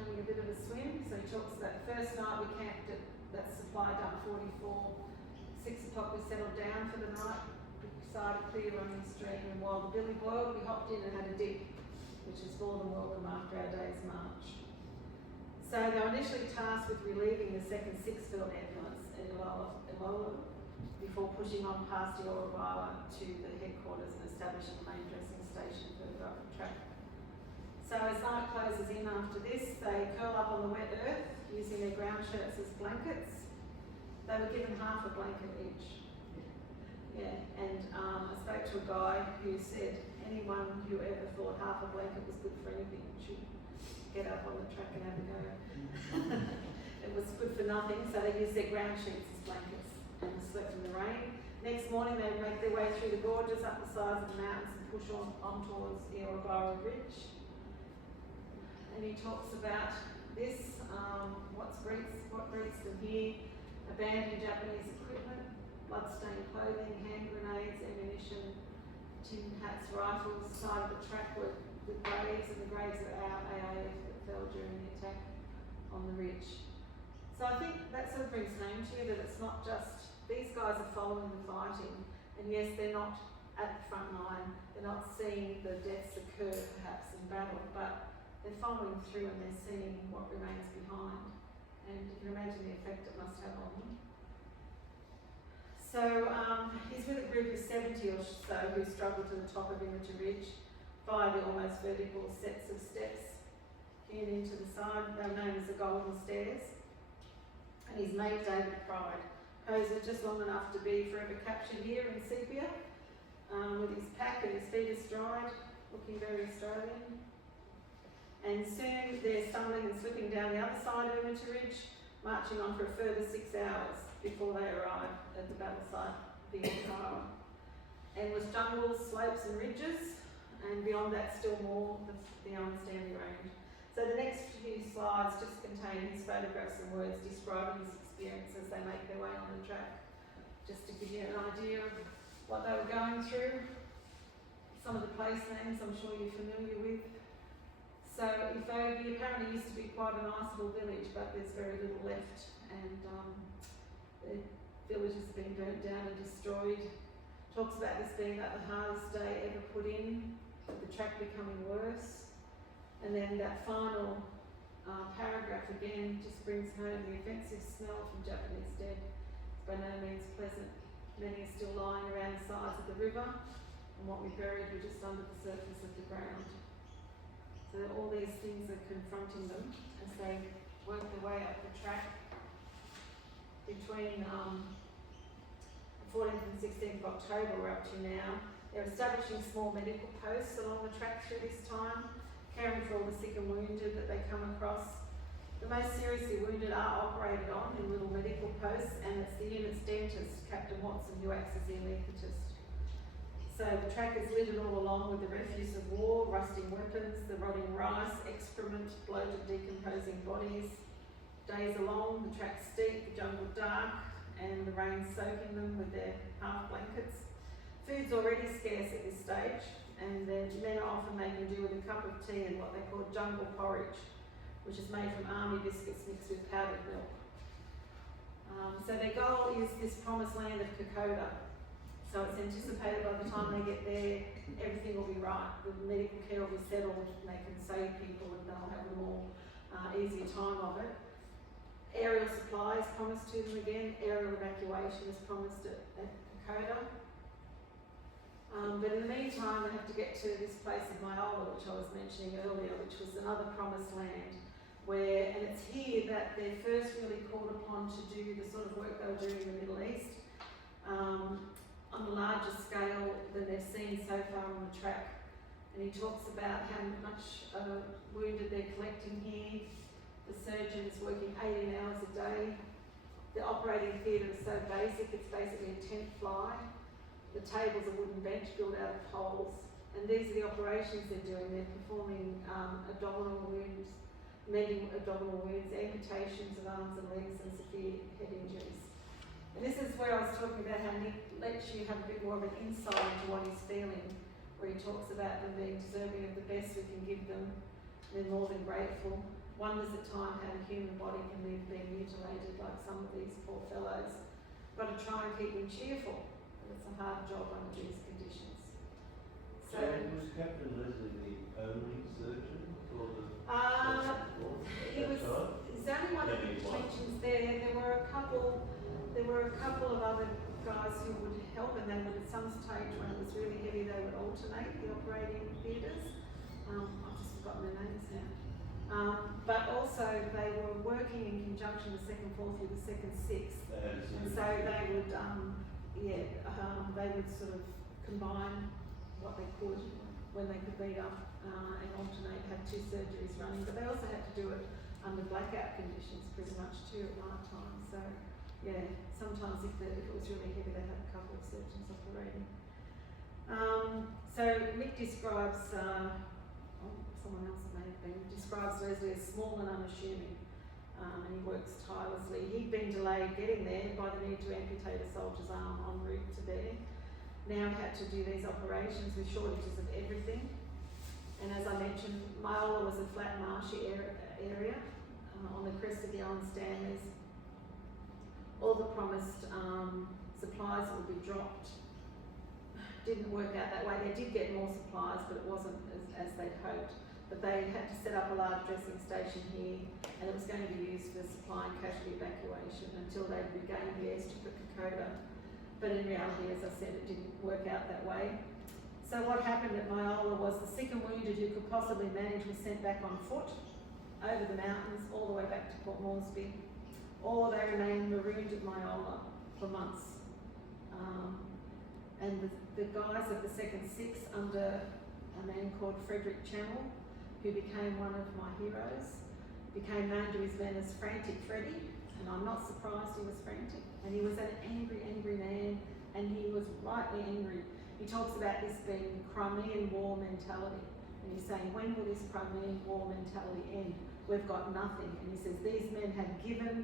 having a bit of a swim. So he talks about the first night we camped at that supply dump 44. 6 o'clock we settled down for the night, decided clear running stream, and while the billy boiled we hopped in and had a dip, which is more than welcome after our day's march. So they were initially tasked with relieving the 2nd 6th Field Ambulance at Ilola before pushing on past the Orovilla to the headquarters and establishing a main dressing station further up the track. So as night closes in after this, they curl up on the wet earth using their ground shirts as blankets. They were given half a blanket each. Yeah, and I spoke to a guy who said anyone who ever thought half a blanket was good for anything should get up on the track and have a go. It was good for nothing, so they used their ground sheets as blankets and slept in the rain. Next morning they would make their way through the gorges up the sides of the mountains and push on towards the Orovilla Ridge. And he talks about this, what greets them here: abandoned Japanese equipment, blood-stained clothing, hand grenades, ammunition, tin hats, rifles. Side of the track with graves, and the graves of our AIF that fell during the attack on the ridge. So I think that sort of brings home to you that it's not just these guys are following the fighting, and yes, they're not at the front line, they're not seeing the deaths occur perhaps in battle, but they're following through and they're seeing what remains behind, and you can imagine the effect it must have on them. So he's with a group of 70 or so who struggle to the top of Image Ridge via the almost vertical sets of steps hewn into the side. They're known as the Golden Stairs. And his mate David Pride posed just long enough to be forever captured here in sepia, with his pack and his feet astride, looking very Australian. And soon they're stumbling and slipping down the other side of Image Ridge, marching on for a further 6 hours before they arrive at the battle site, the Kokoda. And with jungles, slopes and ridges, and beyond that still more, the Island Stanley range. So the next few slides just contain his photographs and words describing his experience as they make their way on the track, just to give you an idea of what they were going through. Some of the place names I'm sure you're familiar with. So FoK apparently used to be quite a nice little village, but there's very little left, and the village has been burnt down and destroyed. Talks about this being like the hardest day ever put in, the track becoming worse. And then that final paragraph again just brings home the offensive smell from Japanese dead. It's by no means pleasant. Many are still lying around the sides of the river, and what we buried were just under the surface of the ground. So all these things are confronting them as they work their way up the track. Between 14th and 16th of October we're up to now, they're establishing small medical posts along the track through this time, caring for all the sick and wounded that they come across. The most seriously wounded are operated on in little medical posts, and it's the unit's dentist, Captain Watson, who acts as the anaesthetist. So the track is littered all along with the refuse of war, rusting weapons, the rotting rice, excrement, bloated decomposing bodies. Days are long, the track's steep, the jungle dark, and the rain soaking them with their half blankets. Food's already scarce at this stage, and the men are often making do with a cup of tea and what they call jungle porridge, which is made from army biscuits mixed with powdered milk. So their goal is this promised land of Kokoda. So it's anticipated by the time they get there, everything will be right. The medical care will be settled, and they can save people, and they'll have a more easier time of it. Aerial supply is promised to them again. Aerial evacuation is promised at Kokoda. But in the meantime, they have to get to this place of Myola, which I was mentioning earlier, which was another promised land, where, and it's here that they're first really called upon to do the sort of work they were doing in the Middle East, on a larger scale than they've seen so far on the track. And he talks about how much wounded they're collecting here, the surgeons working 18 hours a day. The operating theatre is so basic, it's basically a tent fly. The table's a wooden bench built out of poles. And these are the operations they're doing. They're performing abdominal wounds, mending abdominal wounds, amputations of arms and legs, and severe head injuries. And this is where I was talking about how Nick lets you have a bit more of an insight into what he's feeling, where he talks about them being deserving of the best we can give them. They're more than grateful. Wonders at time how the human body can live being mutilated like some of these poor fellows. Got to try and keep them cheerful. It's a hard job under these conditions. So was Captain Leslie the only surgeon for the he was. There's only one of the mentions there. There were a couple of other guys who would help, and they would at some stage when it was really heavy, they would alternate the operating theatres. I've just forgotten their names now. But also they were working in conjunction with 2nd, 4th with the 2nd, 6th, and so they would they would sort of combine what they could when they could meet up and alternate, have 2 surgeries running. But they also had to do it under blackout conditions pretty much too at night time. So yeah, sometimes if it was really heavy, they had a couple of surgeons operating. So Nick describes, someone else may have been, describes Leslie as small and unassuming, and he works tirelessly. He'd been delayed getting there by the need to amputate a soldier's arm en route to there. Now he had to do these operations with shortages of everything. And as I mentioned, Myola was a flat marshy area on the crest of the Island Stanleys. All the promised supplies would be dropped. Didn't work out that way. They did get more supplies, but it wasn't as they'd hoped. But they had to set up a large dressing station here, and it was going to be used for supply and casualty evacuation until they'd regained the airstrip at Kokoda. But in reality, as I said, it didn't work out that way. So what happened at Myola was the sick and wounded who could possibly manage were sent back on foot over the mountains all the way back to Port Moresby, or they remained marooned at Myola for months. And the guys of the 2nd, 6th under a man called Frederick Channel, who became one of my heroes, became known to his men as Frantic Freddy, and I'm not surprised he was frantic. And he was an angry, angry man, and he was rightly angry. He talks about this being Crimean War mentality, and he's saying, when will this Crimean War mentality end? We've got nothing. And he says, these men have given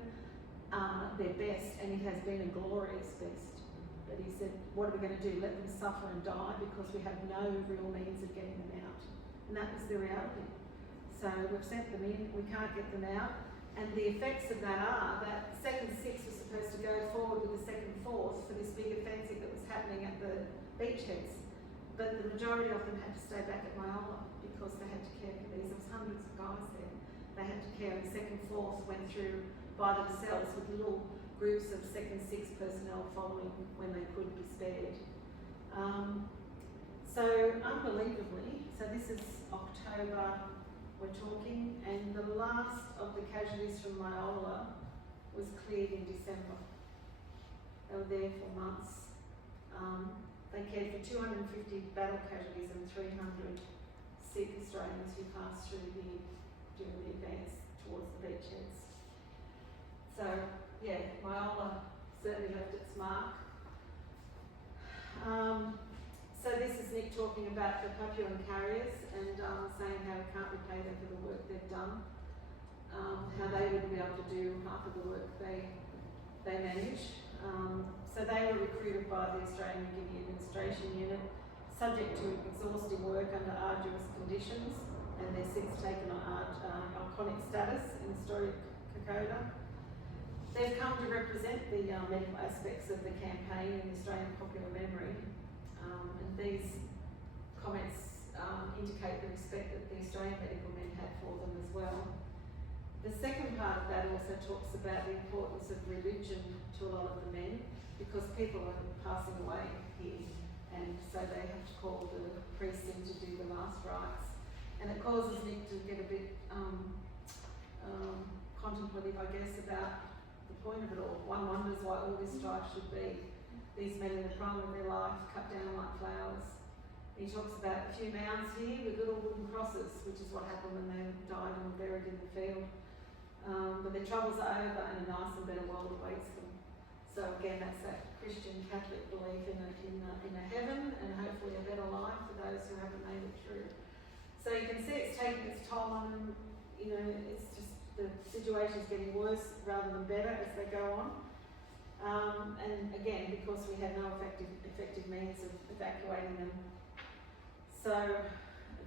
their best, and it has been a glorious best. But he said, what are we going to do? Let them suffer and die because we have no real means of getting them out. And that was the reality. So we've sent them in, we can't get them out. And the effects of that are that 2nd, 6th was supposed to go forward with the 2nd, 4th for this big offensive that was happening at the beachheads. But the majority of them had to stay back at Myola because they had to care for these. There was hundreds of guys there. They had to care, and 2nd, 4th went through by themselves with little groups of 2nd, 6th personnel following when they could be spared. So unbelievably, so this is October we're talking, and the last of the casualties from Myola was cleared in December. They were there for months. They cared for 250 battle casualties and 300 Sikh Australians who passed through here during the advance towards the beachheads. So yeah, Myola certainly left its mark. So this is Nick talking about the Papuan carriers and saying how we can't repay them for the work they've done, how they wouldn't be able to do half of the work they manage. So they were recruited by the Australian Guinea Administration Unit, subject to exhausting work under arduous conditions, and they're since taken on iconic status in the story of Kokoda. They've come to represent the medical aspects of the campaign in Australian popular memory, and these comments indicate the respect that the Australian medical men had for them as well. The second part of that also talks about the importance of religion to a lot of the men, because people are passing away here, and so they have to call the priest in to do the last rites. And it causes Nick to get a bit contemplative, I guess, about the point of it all. One wonders why all this strife should be. These men in the prime of their life cut down like flowers. He talks about a few mounds here with little wooden crosses, which is what happened when they died and were buried in the field. But their troubles are over and a nice and better world awaits them. So again, that's that Christian Catholic belief in a heaven and hopefully a better life for those who haven't made it through. So you can see it's taking its toll on them. You know, it's just the situation's getting worse rather than better as they go on. And again, because we had no effective means of evacuating them. So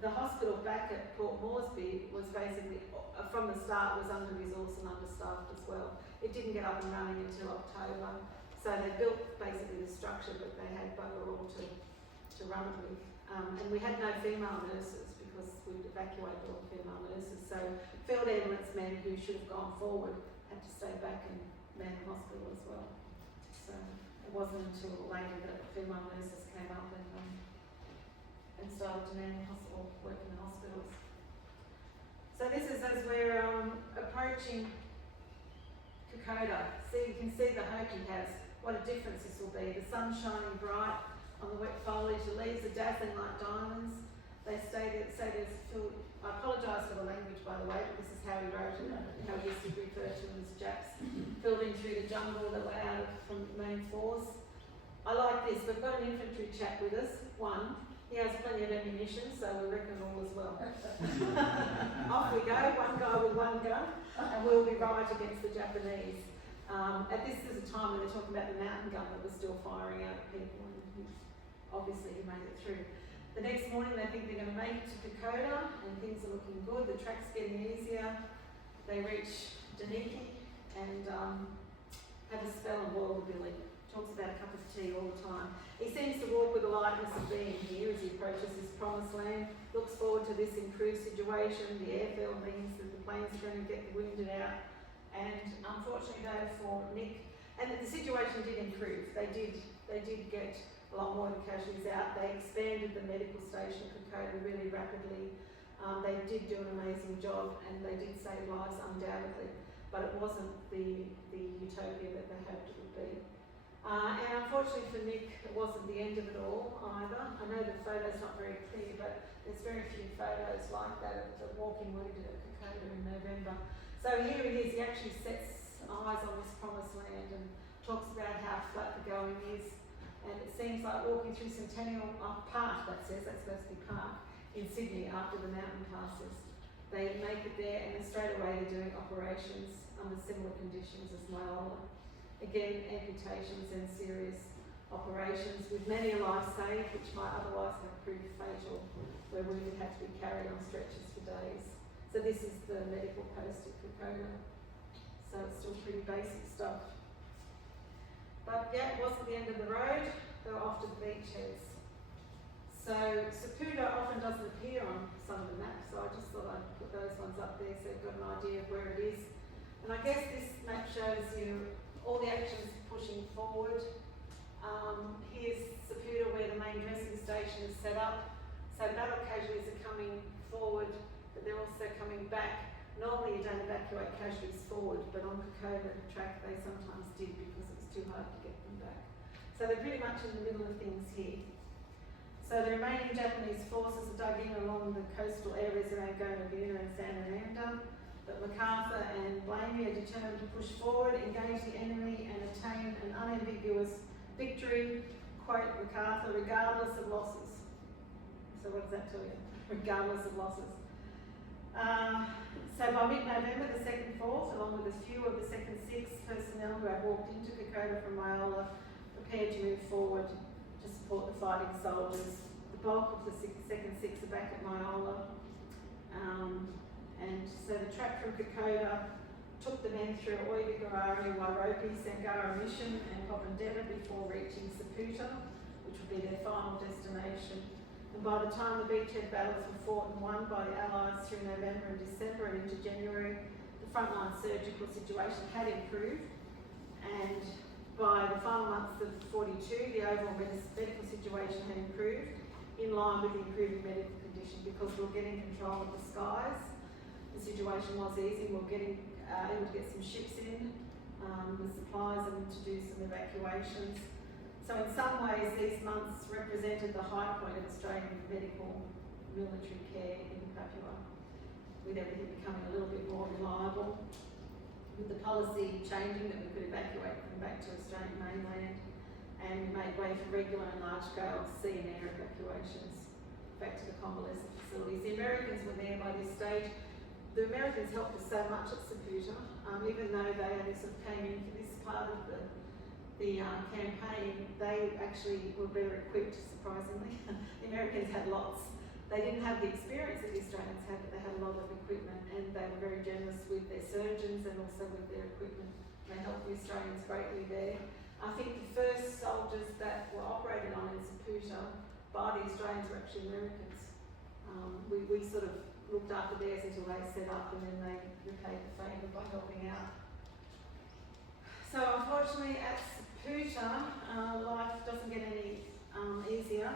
the hospital back at Port Moresby was basically, from the start, was under-resourced and understaffed as well. It didn't get up and running until October. So they built basically the structure, but they had bugger all to run it with. And we had no female nurses because we'd evacuated all the female nurses. So field ambulance men who should have gone forward had to stay back and man the hospital as well. So it wasn't until later that female nurses came up and started to man the hospital, work in the hospitals. So this is as we're approaching Kokoda. So you can see the hope he has. What a difference this will be. The sun's shining bright on the wet foliage, the leaves are dazzling like diamonds. They say there's filled. I apologise for the language, by the way, but this is how he wrote it, how he used to refer to them as Japs, filtering through the jungle that were out from main force. I like this. We've got an infantry chap with us, one. He has plenty of ammunition, so we reckon all is well. Off we go, one guy with one gun, and we'll be right against the Japanese. This is a time when they're talking about the mountain gun that was still firing out at people, and obviously he made it through. The next morning they think they're going to make it to Kokoda, and things are looking good. The track's getting easier. They reach Guinea and have a spell and boil the billy. Talks about a cup of tea all the time. He seems to walk with the lightness of being here as he approaches his promised land, looks forward to this improved situation. The airfield means that the planes are going to get the wounded out. And unfortunately though for Nick, and the situation did improve. They did get a lot more of the casualties out. They expanded the medical station at Kokoda really rapidly. They did do an amazing job and they did save lives undoubtedly, but it wasn't the utopia that they hoped it would be. And unfortunately for Nick, it wasn't the end of it all either. I know the photo's not very clear, but there's very few photos like that of the walking wounded at Kokoda in November. So here he is, he actually sets eyes on this promised land and talks about how flat the going is. And it seems like walking through Centennial Park, that's supposed to be Park, in Sydney after the mountain passes. They make it there and then straight away they're doing operations under similar conditions as Myola. Again, amputations and serious operations with many a life saved, which might otherwise have proved fatal, where wounded had to be carried on stretchers for days. So this is the medical post at Kokoda. So it's still pretty basic stuff. But yeah, it wasn't the end of the road. They were off to the beachheads. So Saputo often doesn't appear on some of the maps, so I just thought I'd put those ones up there so you've got an idea of where it is. And I guess this map shows you all the actions pushing forward. Here's Saputo where the main dressing station is set up. So battle casualties are coming forward, but they're also coming back. Normally you don't evacuate casualties forward, but on Kokoda Track they sometimes did because it was too hard to get them back. So they're pretty much in the middle of things here. So the remaining Japanese forces are dug in along the coastal areas around Guinea and San Fernando, but MacArthur and Blamey are determined to push forward, engage the enemy and attain an unambiguous victory, quote MacArthur, regardless of losses. So what does that tell you? Regardless of losses. So by mid-November, the 2nd Force, along with a few of the 2nd 6 personnel who had walked into Kokoda from Myola, prepared to move forward to support the fighting soldiers. The bulk of the 2nd 6 are back at Myola. And so the track from Kokoda took the men through Oivigarari, Wairopi, Sangara Mission and Popondetta before reaching Saputo, which would be their final destination. And by the time the beachhead battles were fought and won by the Allies through November and December and into January, the frontline surgical situation had improved and by the final months of 42, the overall medical situation had improved in line with the improving medical condition because we were getting control of the skies. The situation was easy. We were getting able to get some ships in with supplies and to do some evacuations. So in some ways, these months represented the high point of Australian medical military care in Papua, with everything becoming a little bit more reliable, with the policy changing that we could evacuate them back to Australian mainland, and we made way for regular and large-scale sea and air evacuations back to the convalescent facilities. The Americans were there by this stage. The Americans helped us so much at Saputo, even though they only sort of came in for this part of the campaign, they actually were better equipped, surprisingly. The Americans had lots. They didn't have the experience that the Australians had, but they had a lot of equipment, and they were very generous with their surgeons and also with their equipment. They helped the Australians greatly there. I think the first soldiers that were operated on in Saputo by the Australians were actually Americans. We sort of looked after theirs until they set up, and then they repaid the favour by helping out. So unfortunately at Saputo, life doesn't get any easier.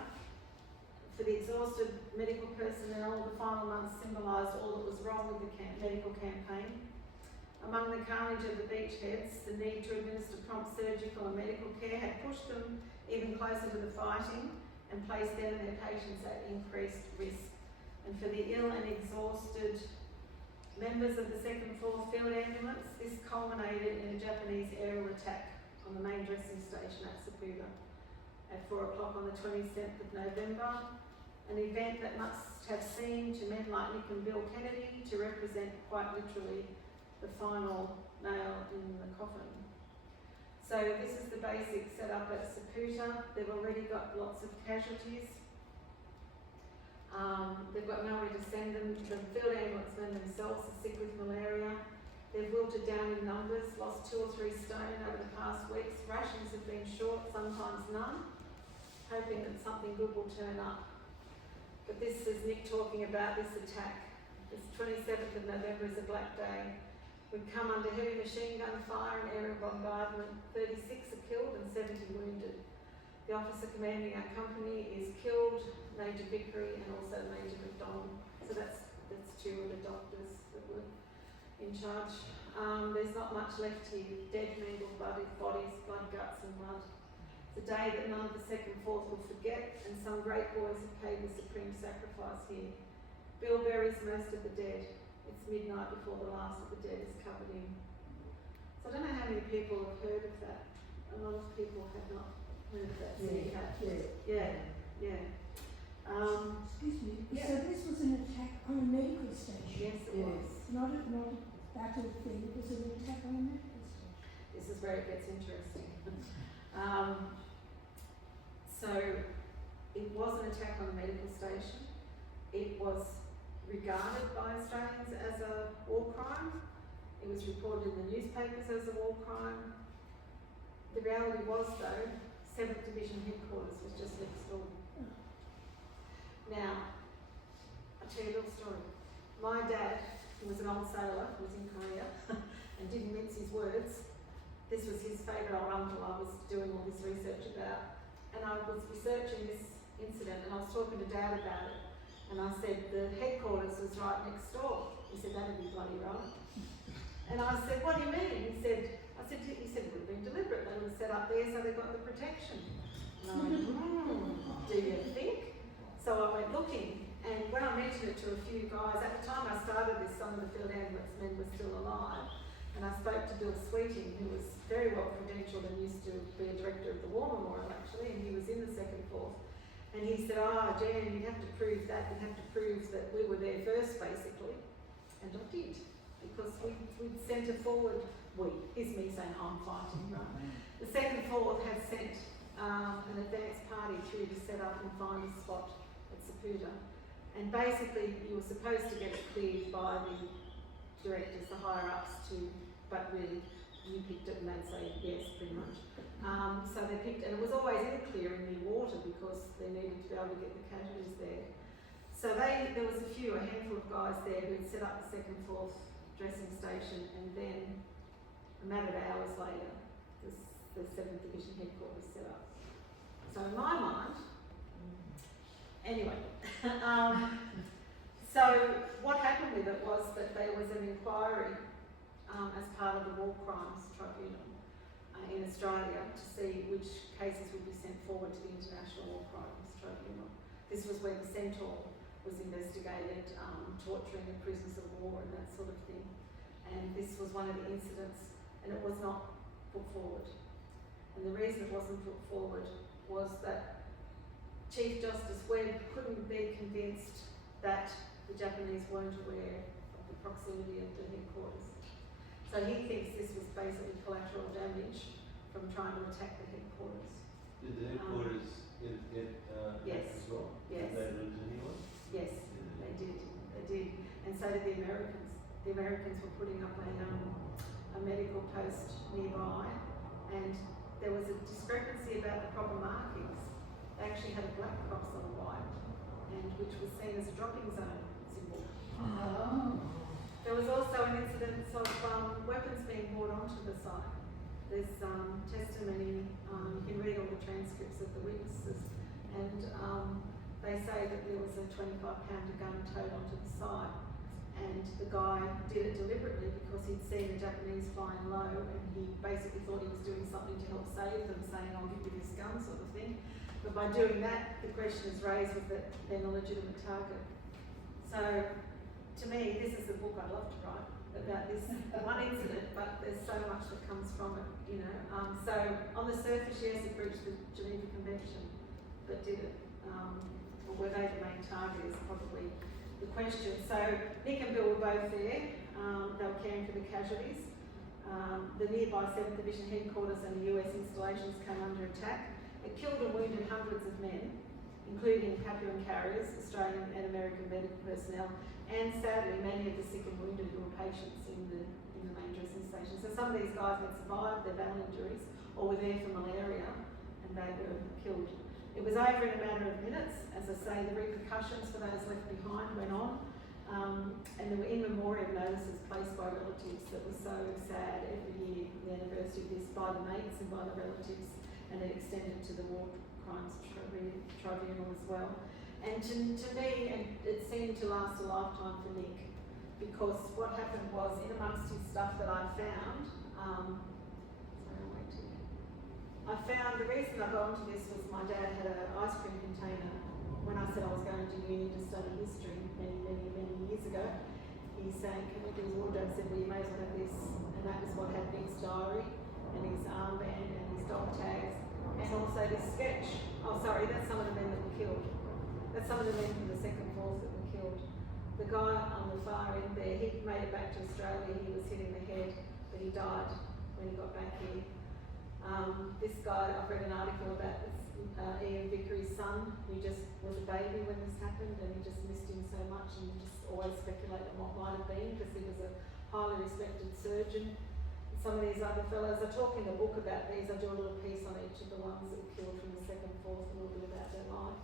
For the exhausted medical personnel, the final months symbolised all that was wrong with the medical campaign. Among the carnage of the beachheads, the need to administer prompt surgical and medical care had pushed them even closer to the fighting and placed them and their patients at increased risk. And for the ill and exhausted members of the 2nd Floor Field Ambulance, this culminated in a Japanese aerial attack on the main dressing station at Saputo at 4 o'clock on the 27th of November, an event that must have seemed to men like Nick and Bill Kennedy to represent quite literally the final nail in the coffin. So this is the basic setup at Saputo. They've already got lots of casualties. They've got nowhere to send them. The field ambulance men themselves are sick with malaria. They've wilted down in numbers, lost 2 or 3 stone over the past weeks. Rations have been short, sometimes none, hoping that something good will turn up. But this is Nick talking about this attack. This 27th of November is a black day. We've come under heavy machine gun fire and aerial bombardment. 36 are killed and 70 wounded. The officer commanding our company is killed, Major Vickery and also Major McDonald. So that's 2 of the doctors that were in charge. There's not much left here. Dead, mangled bodies, blood, guts and blood. It's a day that none of the 2nd Force will forget, and some great boys have paid the supreme sacrifice here. Bill buries most of the dead. It's midnight before the last of the dead is covered in. So I don't know how many people have heard of that. A lot of people have not heard of that. Yeah. Excuse me. Yeah. So this was an attack on a medical station. Yes, it was. Not a battlefield. It was an attack on a medical station. This is where it gets interesting. So it was an attack on a medical station. It was regarded by Australians as a war crime. It was reported in the newspapers as a war crime. The reality was though, 7th Division headquarters was just next door. Now, I'll tell you a little story. My dad, who was an old sailor, who was in Korea, and didn't mince his words, this was his favourite old uncle I was doing all this research about. And I was researching this incident and I was talking to Dad about it. And I said, the headquarters was right next door. He said, that'd be bloody right. And I said, what do you mean? He said, it would have been deliberate. They would have set up there so they got the protection. And I went, do you think? So I went looking, and when I mentioned it to a few guys, at the time I started this, some of the field ambulance men were still alive. And I spoke to Bill Sweeting, who was very well credentialed and used to be a director of the War Memorial actually, and he was in the 2nd Force. And he said, Jan, you'd have to prove that, you'd have to prove that we were there first basically. And I did, because we'd sent it forward, here's me saying I'm fighting, right? The 2nd Force had sent an advance party through to set up and find a spot at Saputo. And basically you were supposed to get it cleared by the directors, the higher-ups but really you picked it and they'd say yes, pretty much. So they picked, and it was always in the clear in the water because they needed to be able to get the casualties there. So there was a handful of guys there who had set up the 2nd Force dressing station, and then a matter of hours later, the the 7th Division headquarters set up. So in my mind, anyway, so what happened with it was that there was an inquiry as part of the War Crimes Tribunal in Australia to see which cases would be sent forward to the International War Crimes Tribunal. This was where the Centaur was investigated, torturing of prisoners of war and that sort of thing. And this was one of the incidents, and it was not put forward. And the reason it wasn't put forward was that Chief Justice Webb couldn't be convinced that the Japanese weren't aware of the proximity of the headquarters. So he thinks this was basically collateral damage from trying to attack the headquarters. Did the headquarters get yes. as well? Yes. Did they lose anyone? Yes, they did. They did. And so did the Americans. The Americans were putting up a medical post nearby, and there was a discrepancy about the proper markings. They actually had a black cross on white, and which was seen as a dropping zone symbol. Oh. There was also an incident of weapons being brought onto the site. There's testimony, you can read all the transcripts of the witnesses, and they say that there was a 25-pounder gun towed onto the site, and the guy did it deliberately because he'd seen the Japanese flying low, and he basically thought he was doing something to help save them, saying, I'll give you this gun sort of thing. But by doing that, the question is raised was that they're a legitimate target. So, to me, this is a book I'd love to write about this one incident, but there's so much that comes from it, you know. So, on the surface, yes, it breached the Geneva Convention, but did it? Or were they the main target is probably the question. So, Nick and Bill were both there. They were caring for the casualties. The nearby 7th Division headquarters and the US installations came under attack. It killed and wounded hundreds of men, including Papuan carriers, Australian and American medical personnel, and sadly many of the sick and wounded who were patients in the main dressing station. So some of these guys had survived their battle injuries or were there for malaria, and they were killed. It was over in a matter of minutes. As I say, the repercussions for those left behind went on, and there were in memoriam notices placed by relatives that were so sad every year, the anniversary of this, by the mates and by the relatives, and it extended to the War Crimes Tribunal as well. And to me, and it seemed to last a lifetime for Nick, because what happened was, in amongst his stuff that I found, the reason I got into this was my dad had an ice cream container. When I said I was going to uni to study history many years ago, he's saying, can we do his wardrobe? I said, well, you may as well have this. And that was what had Nick's diary and his armband and his dog tags, and also this sketch. Oh, sorry, that's some of the men that were killed. That's some of the men from the 2nd Force that were killed. The guy on the far end there, he made it back to Australia. He was hit in the head, but he died when he got back here. This guy, I've read an article about this, Ian Vickery's son, who just was a baby when this happened, and he just missed him so much, and you just always speculate on what might have been, because he was a highly respected surgeon. Some of these other fellows, I talk in the book about these, I do a little piece on each of the ones that were killed from the 2nd Force, a little bit about their life.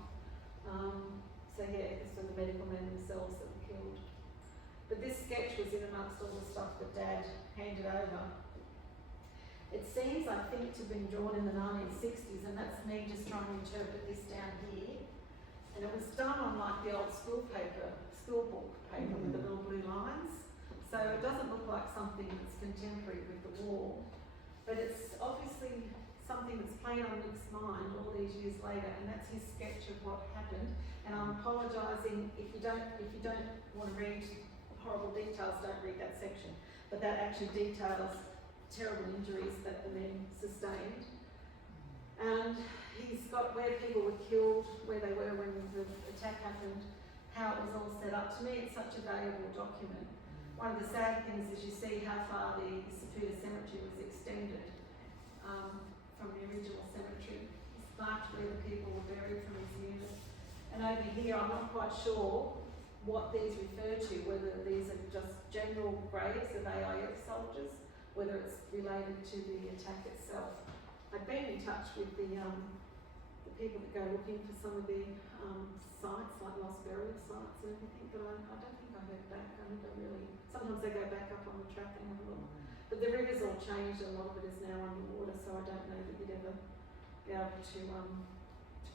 So yeah, this was the medical men themselves that were killed. But this sketch was in amongst all the stuff that Dad handed over. It seems, I think, to have been drawn in the 1960s, and that's me just trying to interpret this down here. And it was done on like the old school book paper with the little blue lines. So it doesn't look like something that's contemporary with the war, but it's obviously something that's playing on Nick's mind all these years later, and that's his sketch of what happened. And I'm apologising if you don't want to read horrible details, don't read that section. But that actually details terrible injuries that the men sustained. And he's got where people were killed, where they were when the attack happened, how it was all set up. To me, it's such a valuable document. One of the sad things is you see how far the Saputo Cemetery was extended from the original cemetery. It's marked where the people were buried from his unit. And over here, I'm not quite sure what these refer to, whether these are just general graves of AIF soldiers, whether it's related to the attack itself. I've been in touch with the people that go looking for some of the sites, like lost burial sites and everything, but I don't think I heard back. Sometimes they go back up on the track and have a look. But the river's all have changed, a lot of it is now underwater, so I don't know that you'd ever be able to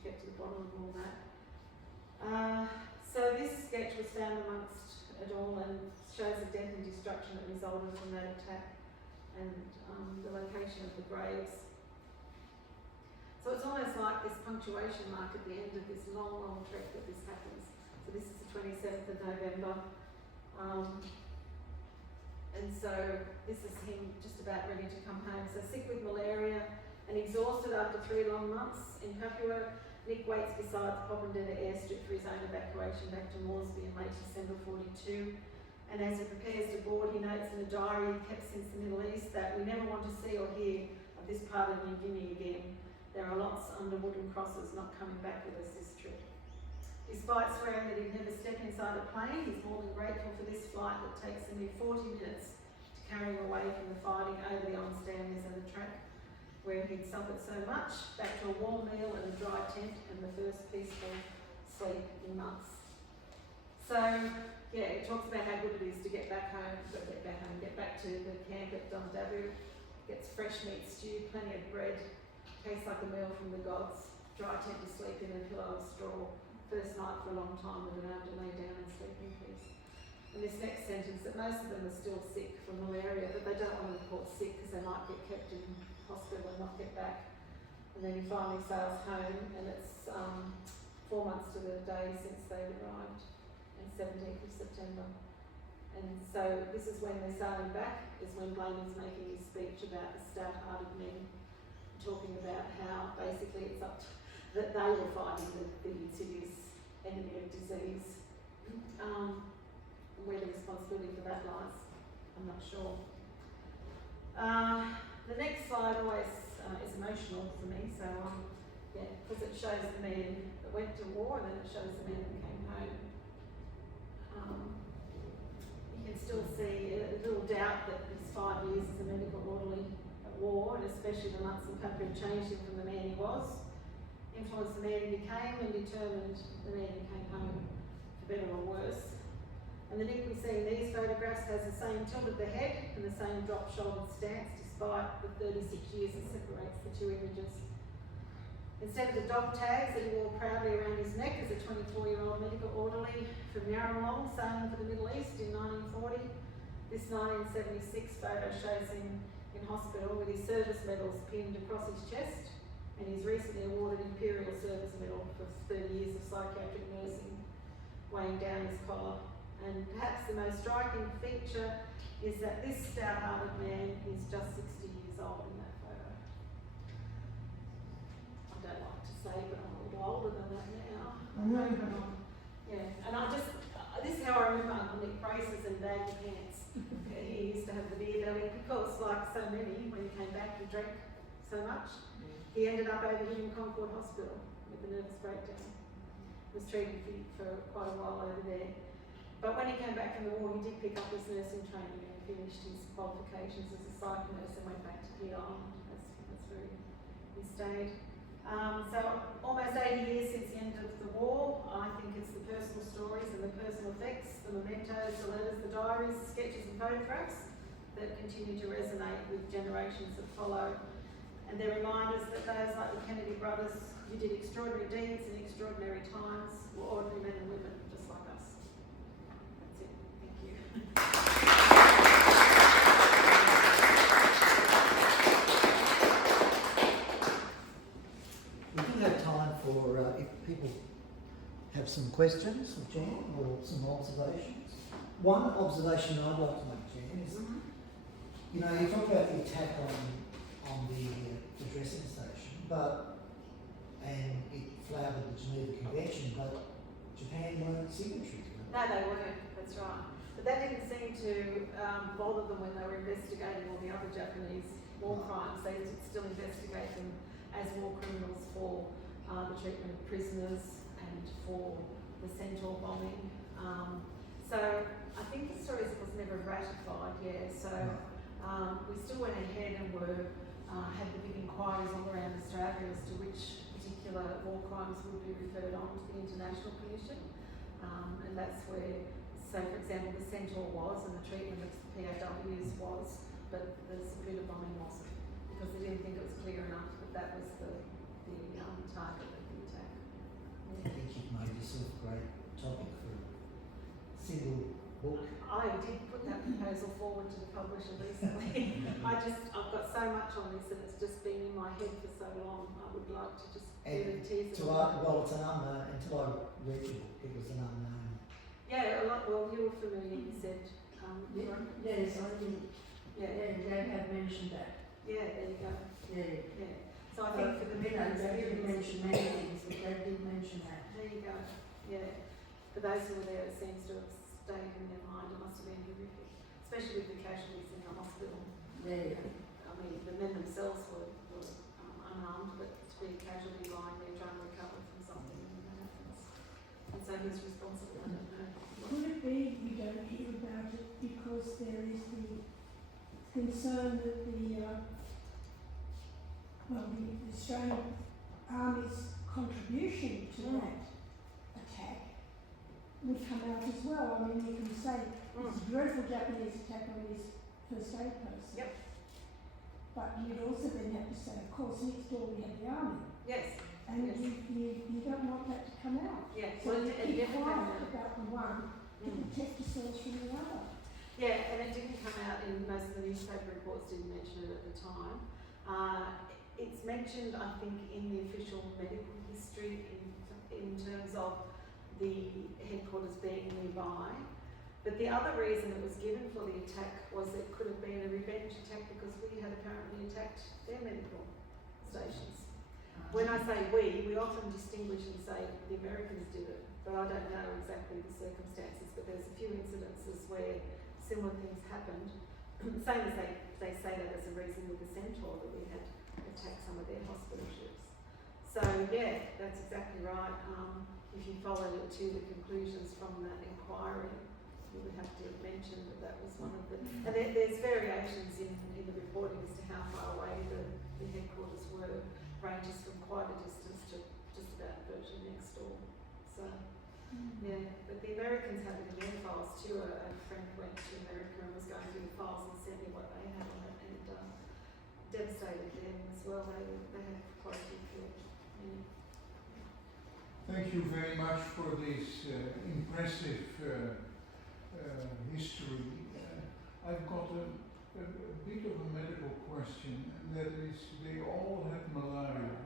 get to the bottom of all that. So this sketch was found amongst it all and shows the death and destruction that resulted from that attack and the location of the graves. So it's almost like this punctuation mark at the end of this long, long trek that this happens. So this is the 27th of November. And so this is him just about ready to come home. So sick with malaria and exhausted after 3 long months in Papua, Nick waits beside the Popondetta airstrip for his own evacuation back to Moresby in late December 42. And as he prepares to board, he notes in a diary kept since the Middle East that we never want to see or hear of this part of New Guinea again. There are lots under wooden crosses not coming back with us this trip. Despite swearing that he'd never step inside a plane, he's more than grateful for this flight that takes him 40 minutes to carry him away from the fighting over the on-standers and the track, where he'd suffered so much, back to a warm meal and a dry tent and the first peaceful sleep in months. So, yeah, it talks about how good it is to get back home, get back to the camp at Dumdabu, gets fresh meat stew, plenty of bread, tastes like a meal from the gods, dry tent to sleep in, a pillow of straw, first night for a long time with an able to lay down and sleep in peace. And this next sentence, that most of them are still sick from malaria, but they don't want to report sick because they might get kept in hospital and not get back. And then he finally sails home, and it's 4 months to the day since they arrived, and 17th of September. And so this is when they're sailing back, is when Blayman's making his speech about the stout-hearted men, talking about how basically it's up to, that they were fighting the insidious enemy of disease. Where the responsibility for that lies, I'm not sure. The next slide always is emotional for me, so yeah, because it shows the men that went to war and then it shows the men that came home. You can still see a little doubt that his 5 years as a medical orderly at war, and especially the months in Papua, changed him from the man he was, influenced the man he became, and determined the man he came home, for better or worse. And the Nick we see in these photographs has the same tilt of the head and the same drop-shouldered stance, despite the 36 years that separates the two images. Instead of the dog tags that he wore proudly around his neck as a 24-year-old medical orderly from Yarrawong sailing for the Middle East in 1940, this 1976 photo shows him in hospital with his service medals pinned across his chest, and he's recently awarded Imperial Service Medal for 30 years of psychiatric nursing, weighing down his collar. And perhaps the most striking feature is that this stout-hearted man is just 60 years old in that photo. I don't like to say, but I'm a little older than that now. Yeah, and this is how I remember Uncle Nick: braces and baggy pants. He used to have the beer belly because, like so many, when he came back, he drank so much. He ended up over here in Concord Hospital with a nervous breakdown. Was treated for quite a while over there. But when he came back from the war, he did pick up his nursing training and finished his qualifications as a psych nurse and went back to Pete Island. That's where he stayed. So almost 80 years since the end of the war. I think it's the personal stories and the personal effects, the mementos, the letters, the diaries, sketches and photographs that continue to resonate with generations that follow. And they're reminders that those like the Kennedy brothers who did extraordinary deeds in extraordinary times were ordinary men and women just like us. That's it. Thank you. We do have time for if people have some questions of Jan or some observations. One observation I'd like to make, Jan, is you know, you talk about the attack on the dressing station, and it flouted the Geneva Convention, but Japan weren't signatories. No, they weren't. That's right. But that didn't seem to bother them when they were investigating all the other Japanese war crimes. They still investigate them as war criminals for the treatment of prisoners and for the Centaur bombing. So I think the story was never ratified, yeah. So we still went ahead and had the big inquiries all around Australia as to which particular war crimes would be referred on to the International Commission. And that's where, so for example, the Centaur was and the treatment of POWs was, but the Zapruder line wasn't, because they didn't think it was clear enough that that was the target of the attack. I think you've made yourself a great topic for a single book. I did put that proposal forward to the publisher recently. I've got so much on this and it's just been in my head for so long. I would like to just get a teaser. Well, it's an unknown, until I read your book, it was an unknown. Yeah, well, you were familiar, you said. Yes, I did. Yeah. They have mentioned that. Yeah, there you go. Yeah. So I think for the They veterans, didn't mention many things, but they did mention that. there you go. Yeah. For those who were there, it seems to have stayed in their mind. It must have been horrific, especially with the casualties in the hospital. Yeah. I mean, the men themselves were unarmed, but to be a casualty lying there trying to recover from something and that happens. And so who's responsible? I don't know. Could it be we don't hear about it because there is the concern that the Australian Army's contribution to that attack would come out as well? I mean, you can say it's a dreadful Japanese attack on this first aid person. Yep. But you'd also then have to say, of course, next door we have the army. Yes. And Yes. you don't want that to come out. Yeah. So Well, you it keep didn't come quiet out. about the one to protect yourselves from the other. Yeah, and it didn't come out in most of the newspaper reports. Didn't mention it at the time. It's mentioned, I think, in the official medical history in terms of the headquarters being nearby. But the other reason it was given for the attack was it could have been a revenge attack because we had apparently attacked their medical stations. When I say we often distinguish and say the Americans did it, but I don't know exactly the circumstances. But there's a few incidences where similar things happened. Same as they say that as a reason with the Centaur that we had attacked some of their hospital ships. So yeah, that's exactly right. If you followed it to the conclusions from that inquiry, you would have to mention that that was one of the. And there's variations in the reporting as to how far away the headquarters were. Ranges from quite a distance to just about virtually next door. So yeah, but the Americans have it in their files too. A friend went to America and was going through the files and sent me what they had on it, and devastated them as well. They had quite a few killed. Yeah. Thank you very much for this impressive history. I've got a bit of a medical question, and that is, they all had malaria,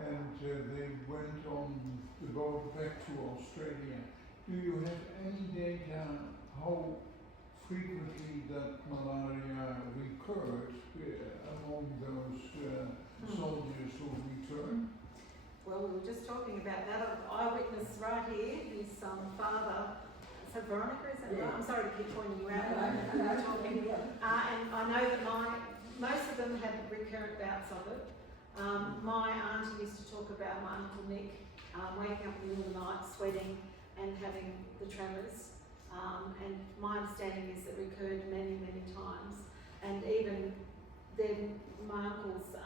and they went on the boat back to Australia. Do you have any data how frequently that malaria recurred among those soldiers who returned? Well, we were just talking about that. An eyewitness right here, his father. So Veronica, is that right? I'm sorry to keep pointing you out. We're talking. And I know that most of them had recurrent bouts of it. My auntie used to talk about my Uncle Nick waking up in the middle of the night, sweating and having the tremors. And my understanding is it recurred many, many times. And even then, my uncle's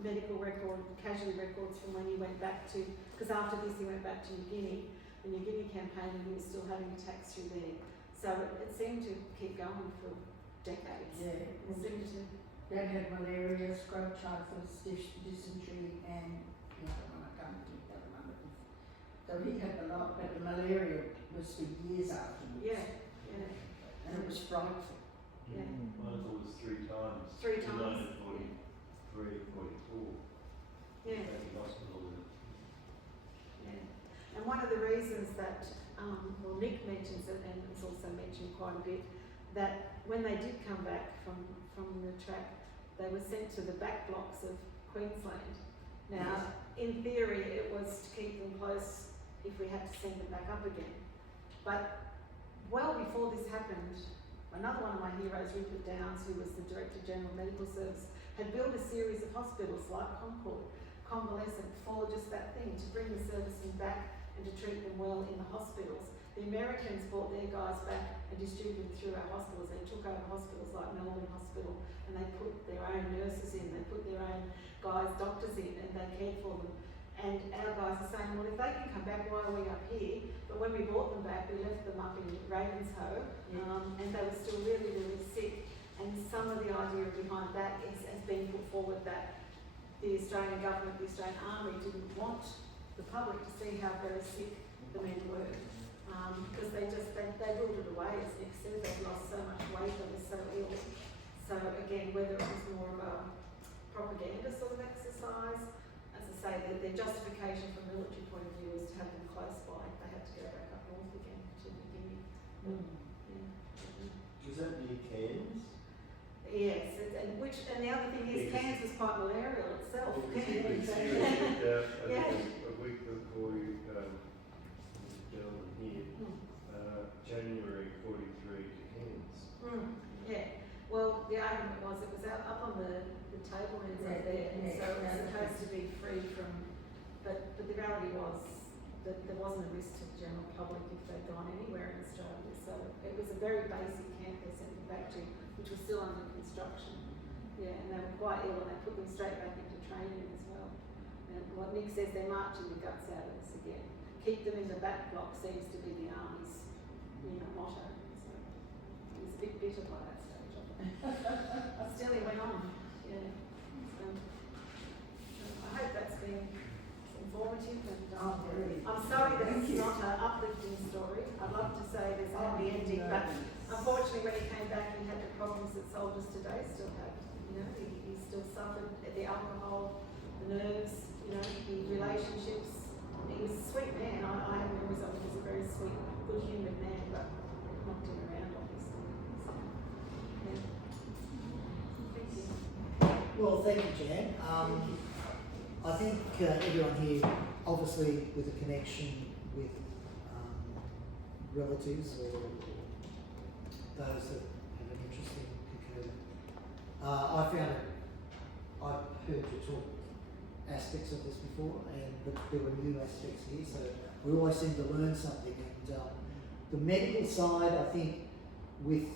medical record, casualty records from when he went back to, because after this he went back to New Guinea, the New Guinea campaign, and he was still having attacks through there. So it seemed to keep going for decades. Yeah. It seemed to. Dad had malaria, scrub typhus, dysentery, and the other one, I can't think the other one. So he had a lot, but the malaria was for years afterwards. Yeah, yeah. And it was frightful. Yeah. My uncle was 3 times. 3 times. 1943, 44. Yeah. Back in hospital. Yeah. And one of the reasons that, Nick mentions it, and it's also mentioned quite a bit, that when they did come back from the track, they were sent to the back blocks of Queensland. Now, in theory, it was to keep them close if we had to send them back up again. But well before this happened, another one of my heroes, Rupert Downs, who was the Director General of Medical Service, had built a series of hospitals like Concord, convalescent, for just that thing, to bring the servicemen back and to treat them well in the hospitals. The Americans brought their guys back and distributed through our hospitals. They took over hospitals like Melbourne Hospital, and they put their own nurses in, they put their own guys, doctors in, and they cared for them. And our guys are saying, well, if they can come back, why are we up here? But when we brought them back, we left them up in Ravenshoe, and they were still really, really sick. And some of the idea behind that has been put forward that the Australian government, the Australian Army, didn't want the public to see how very sick the men were. Because they ruled it away, as Nick said, they'd lost so much weight, they were so ill. So again, whether it was more of a propaganda sort of exercise, as I say, their justification from a military point of view was to have them close by. They had to go back up north again to Guinea. Was that near Cairns? Yes, and the other thing is, Cairns was quite malarial itself. I think a week before you, this gentleman here, January 43 to Cairns. Yeah, well, the argument was it was up on the tablelands up there, and so it was supposed to be free from, but the reality was that there wasn't a risk to the general public if they'd gone anywhere in Australia. So it was a very basic camp they sent them back to, which was still under construction. Yeah, and they were quite ill, and they put them straight back into training as well. And what Nick says, they're marching the guts out of us again. Keep them in the back block seems to be the Army's, motto. So he was a bit bitter by that stage of it. Still he went on. Yeah. So, I hope that's been informative, and I'm sorry that it's not an uplifting story. I'd love to say there's a happy ending, but unfortunately when he came back he had the problems that soldiers today still have. He still suffered the alcohol, the nerves, the relationships. He was a sweet man. I have memories of him as a very sweet, good-humoured man, but knocked him around obviously. So, yeah. Thank you. Well, thank you, Jan. I think everyone here, obviously with a connection with relatives or those that have an interest in Kokoda. I've heard you talk aspects of this before, but there were new aspects here, so we always seem to learn something. And the medical side, I think, with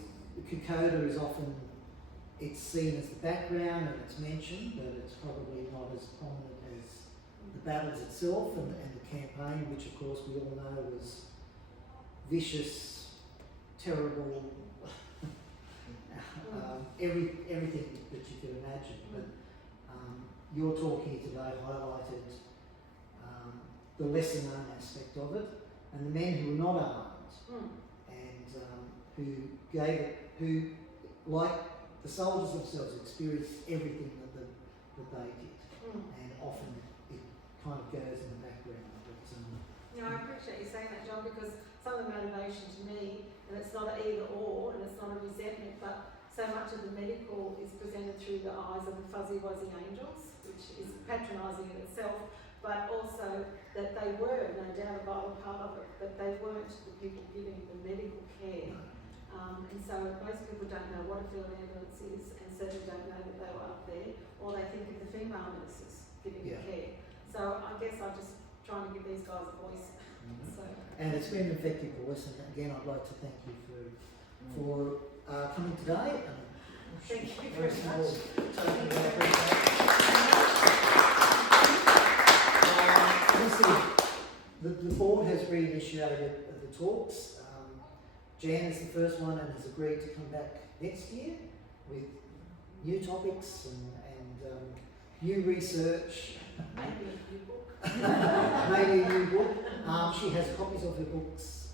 Kokoda is often, it's seen as the background and it's mentioned, but it's probably not as prominent as the battles itself and the campaign, which of course we all know was vicious, terrible, everything that you could imagine. But your talk here today highlighted the lesser known aspect of it, and the men who were not armed and who gave it, who, like the soldiers themselves, experienced everything that they did, and often it kind of goes in the background. But, I appreciate you saying that, John, because some of the motivation to me, and it's not an either or, and it's not a resentment, but so much of the medical is presented through the eyes of the fuzzy wuzzy angels, which is patronising in itself, but also that they were, no doubt, a vital part of it, but they weren't the people giving the medical care. And so most people don't know what a field ambulance is, and certainly don't know that they were up there, or they think of the female nurses giving the care. So I guess I'm just trying to give these guys a voice. So. And it's been an effective voice, and again I'd like to thank you for coming today. Thank you very much. The board has reinitiated the talks. Jan is the first one and has agreed to come back next year with new topics and new research. Maybe a new book. Maybe a new book. She has copies of her books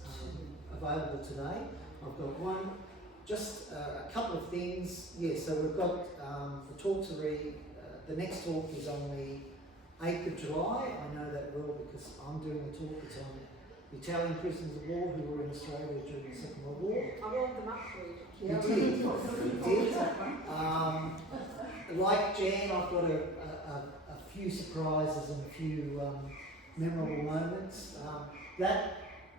available today. I've got one. Just a couple of things. So we've got the talks the next talk is on the 8th of July. I know that well because I'm doing the talk. It's on the Italian prisoners of war who were in Australia during the Second World War. I warmed them up for you. You did. Like Jan, I've got a few surprises and a few memorable moments. That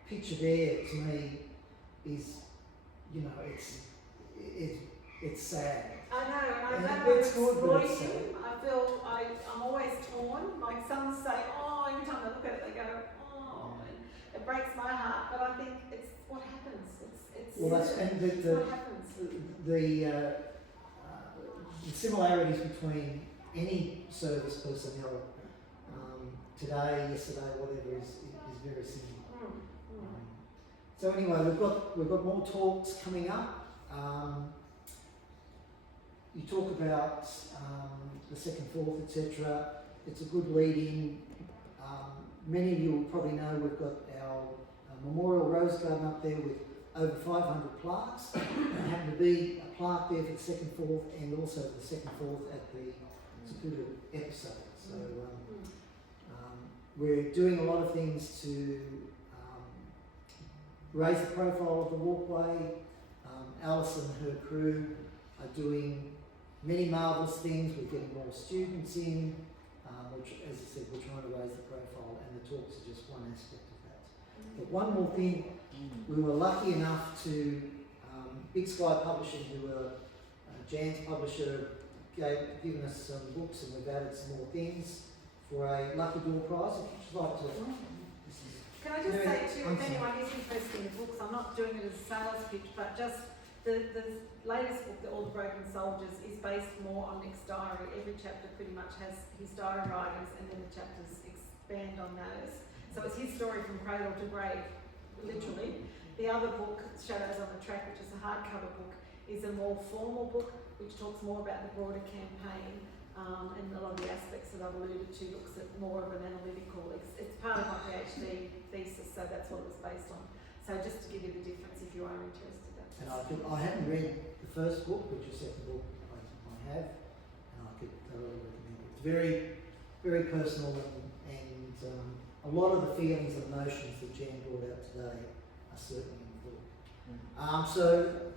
picture there to me is, it's sad. I know, and I And don't want it's to good, but exploit it's you. I feel I'm always torn. Like some say, oh, every time they look at it, they go, oh, and it breaks my heart. But I think it's what happens. It's Well, that's and what happens. the similarities between any service personnel today, yesterday, whatever is very similar. So anyway, we've got more talks coming up. you talk about the second, fourth, etc. It's a good lead-in. Many of you will probably know we've got our memorial rose garden up there with over 500 plaques. There happened to be a plaque there for the second, fourth, and also the second, fourth at the Kokoda episode. So we're doing a lot of things to raise the profile of the walkway. Alice and her crew are doing many marvellous things. We're getting more students in, which, as I said, we're trying to raise the profile, and the talks are just one aspect of that. But one more thing, we were lucky enough to, Big Sky Publishing, who are Jan's publisher, given us some books, and we've added some more things for a Lucky Door prize. If you'd like to. Can I just say too, if anyone is interested in the books, I'm not doing it as a sales pitch, but just the latest book, All the Broken Soldiers, is based more on Nick's diary. Every chapter pretty much has his diary writings, and then the chapters expand on those. So it's his story from cradle to grave, literally. The other book, Shadows on the Track, which is a hardcover book, is a more formal book, which talks more about the broader campaign, and a lot of the aspects that I've alluded to looks at more of an analytical. It's part of my PhD thesis, so that's what it was based on. So just to give you the difference, if you are interested. And I haven't read the first book, but your second book I have, and I could thoroughly recommend it. It's very, very personal, and a lot of the feelings and emotions that Jan brought out today are certainly in the book. So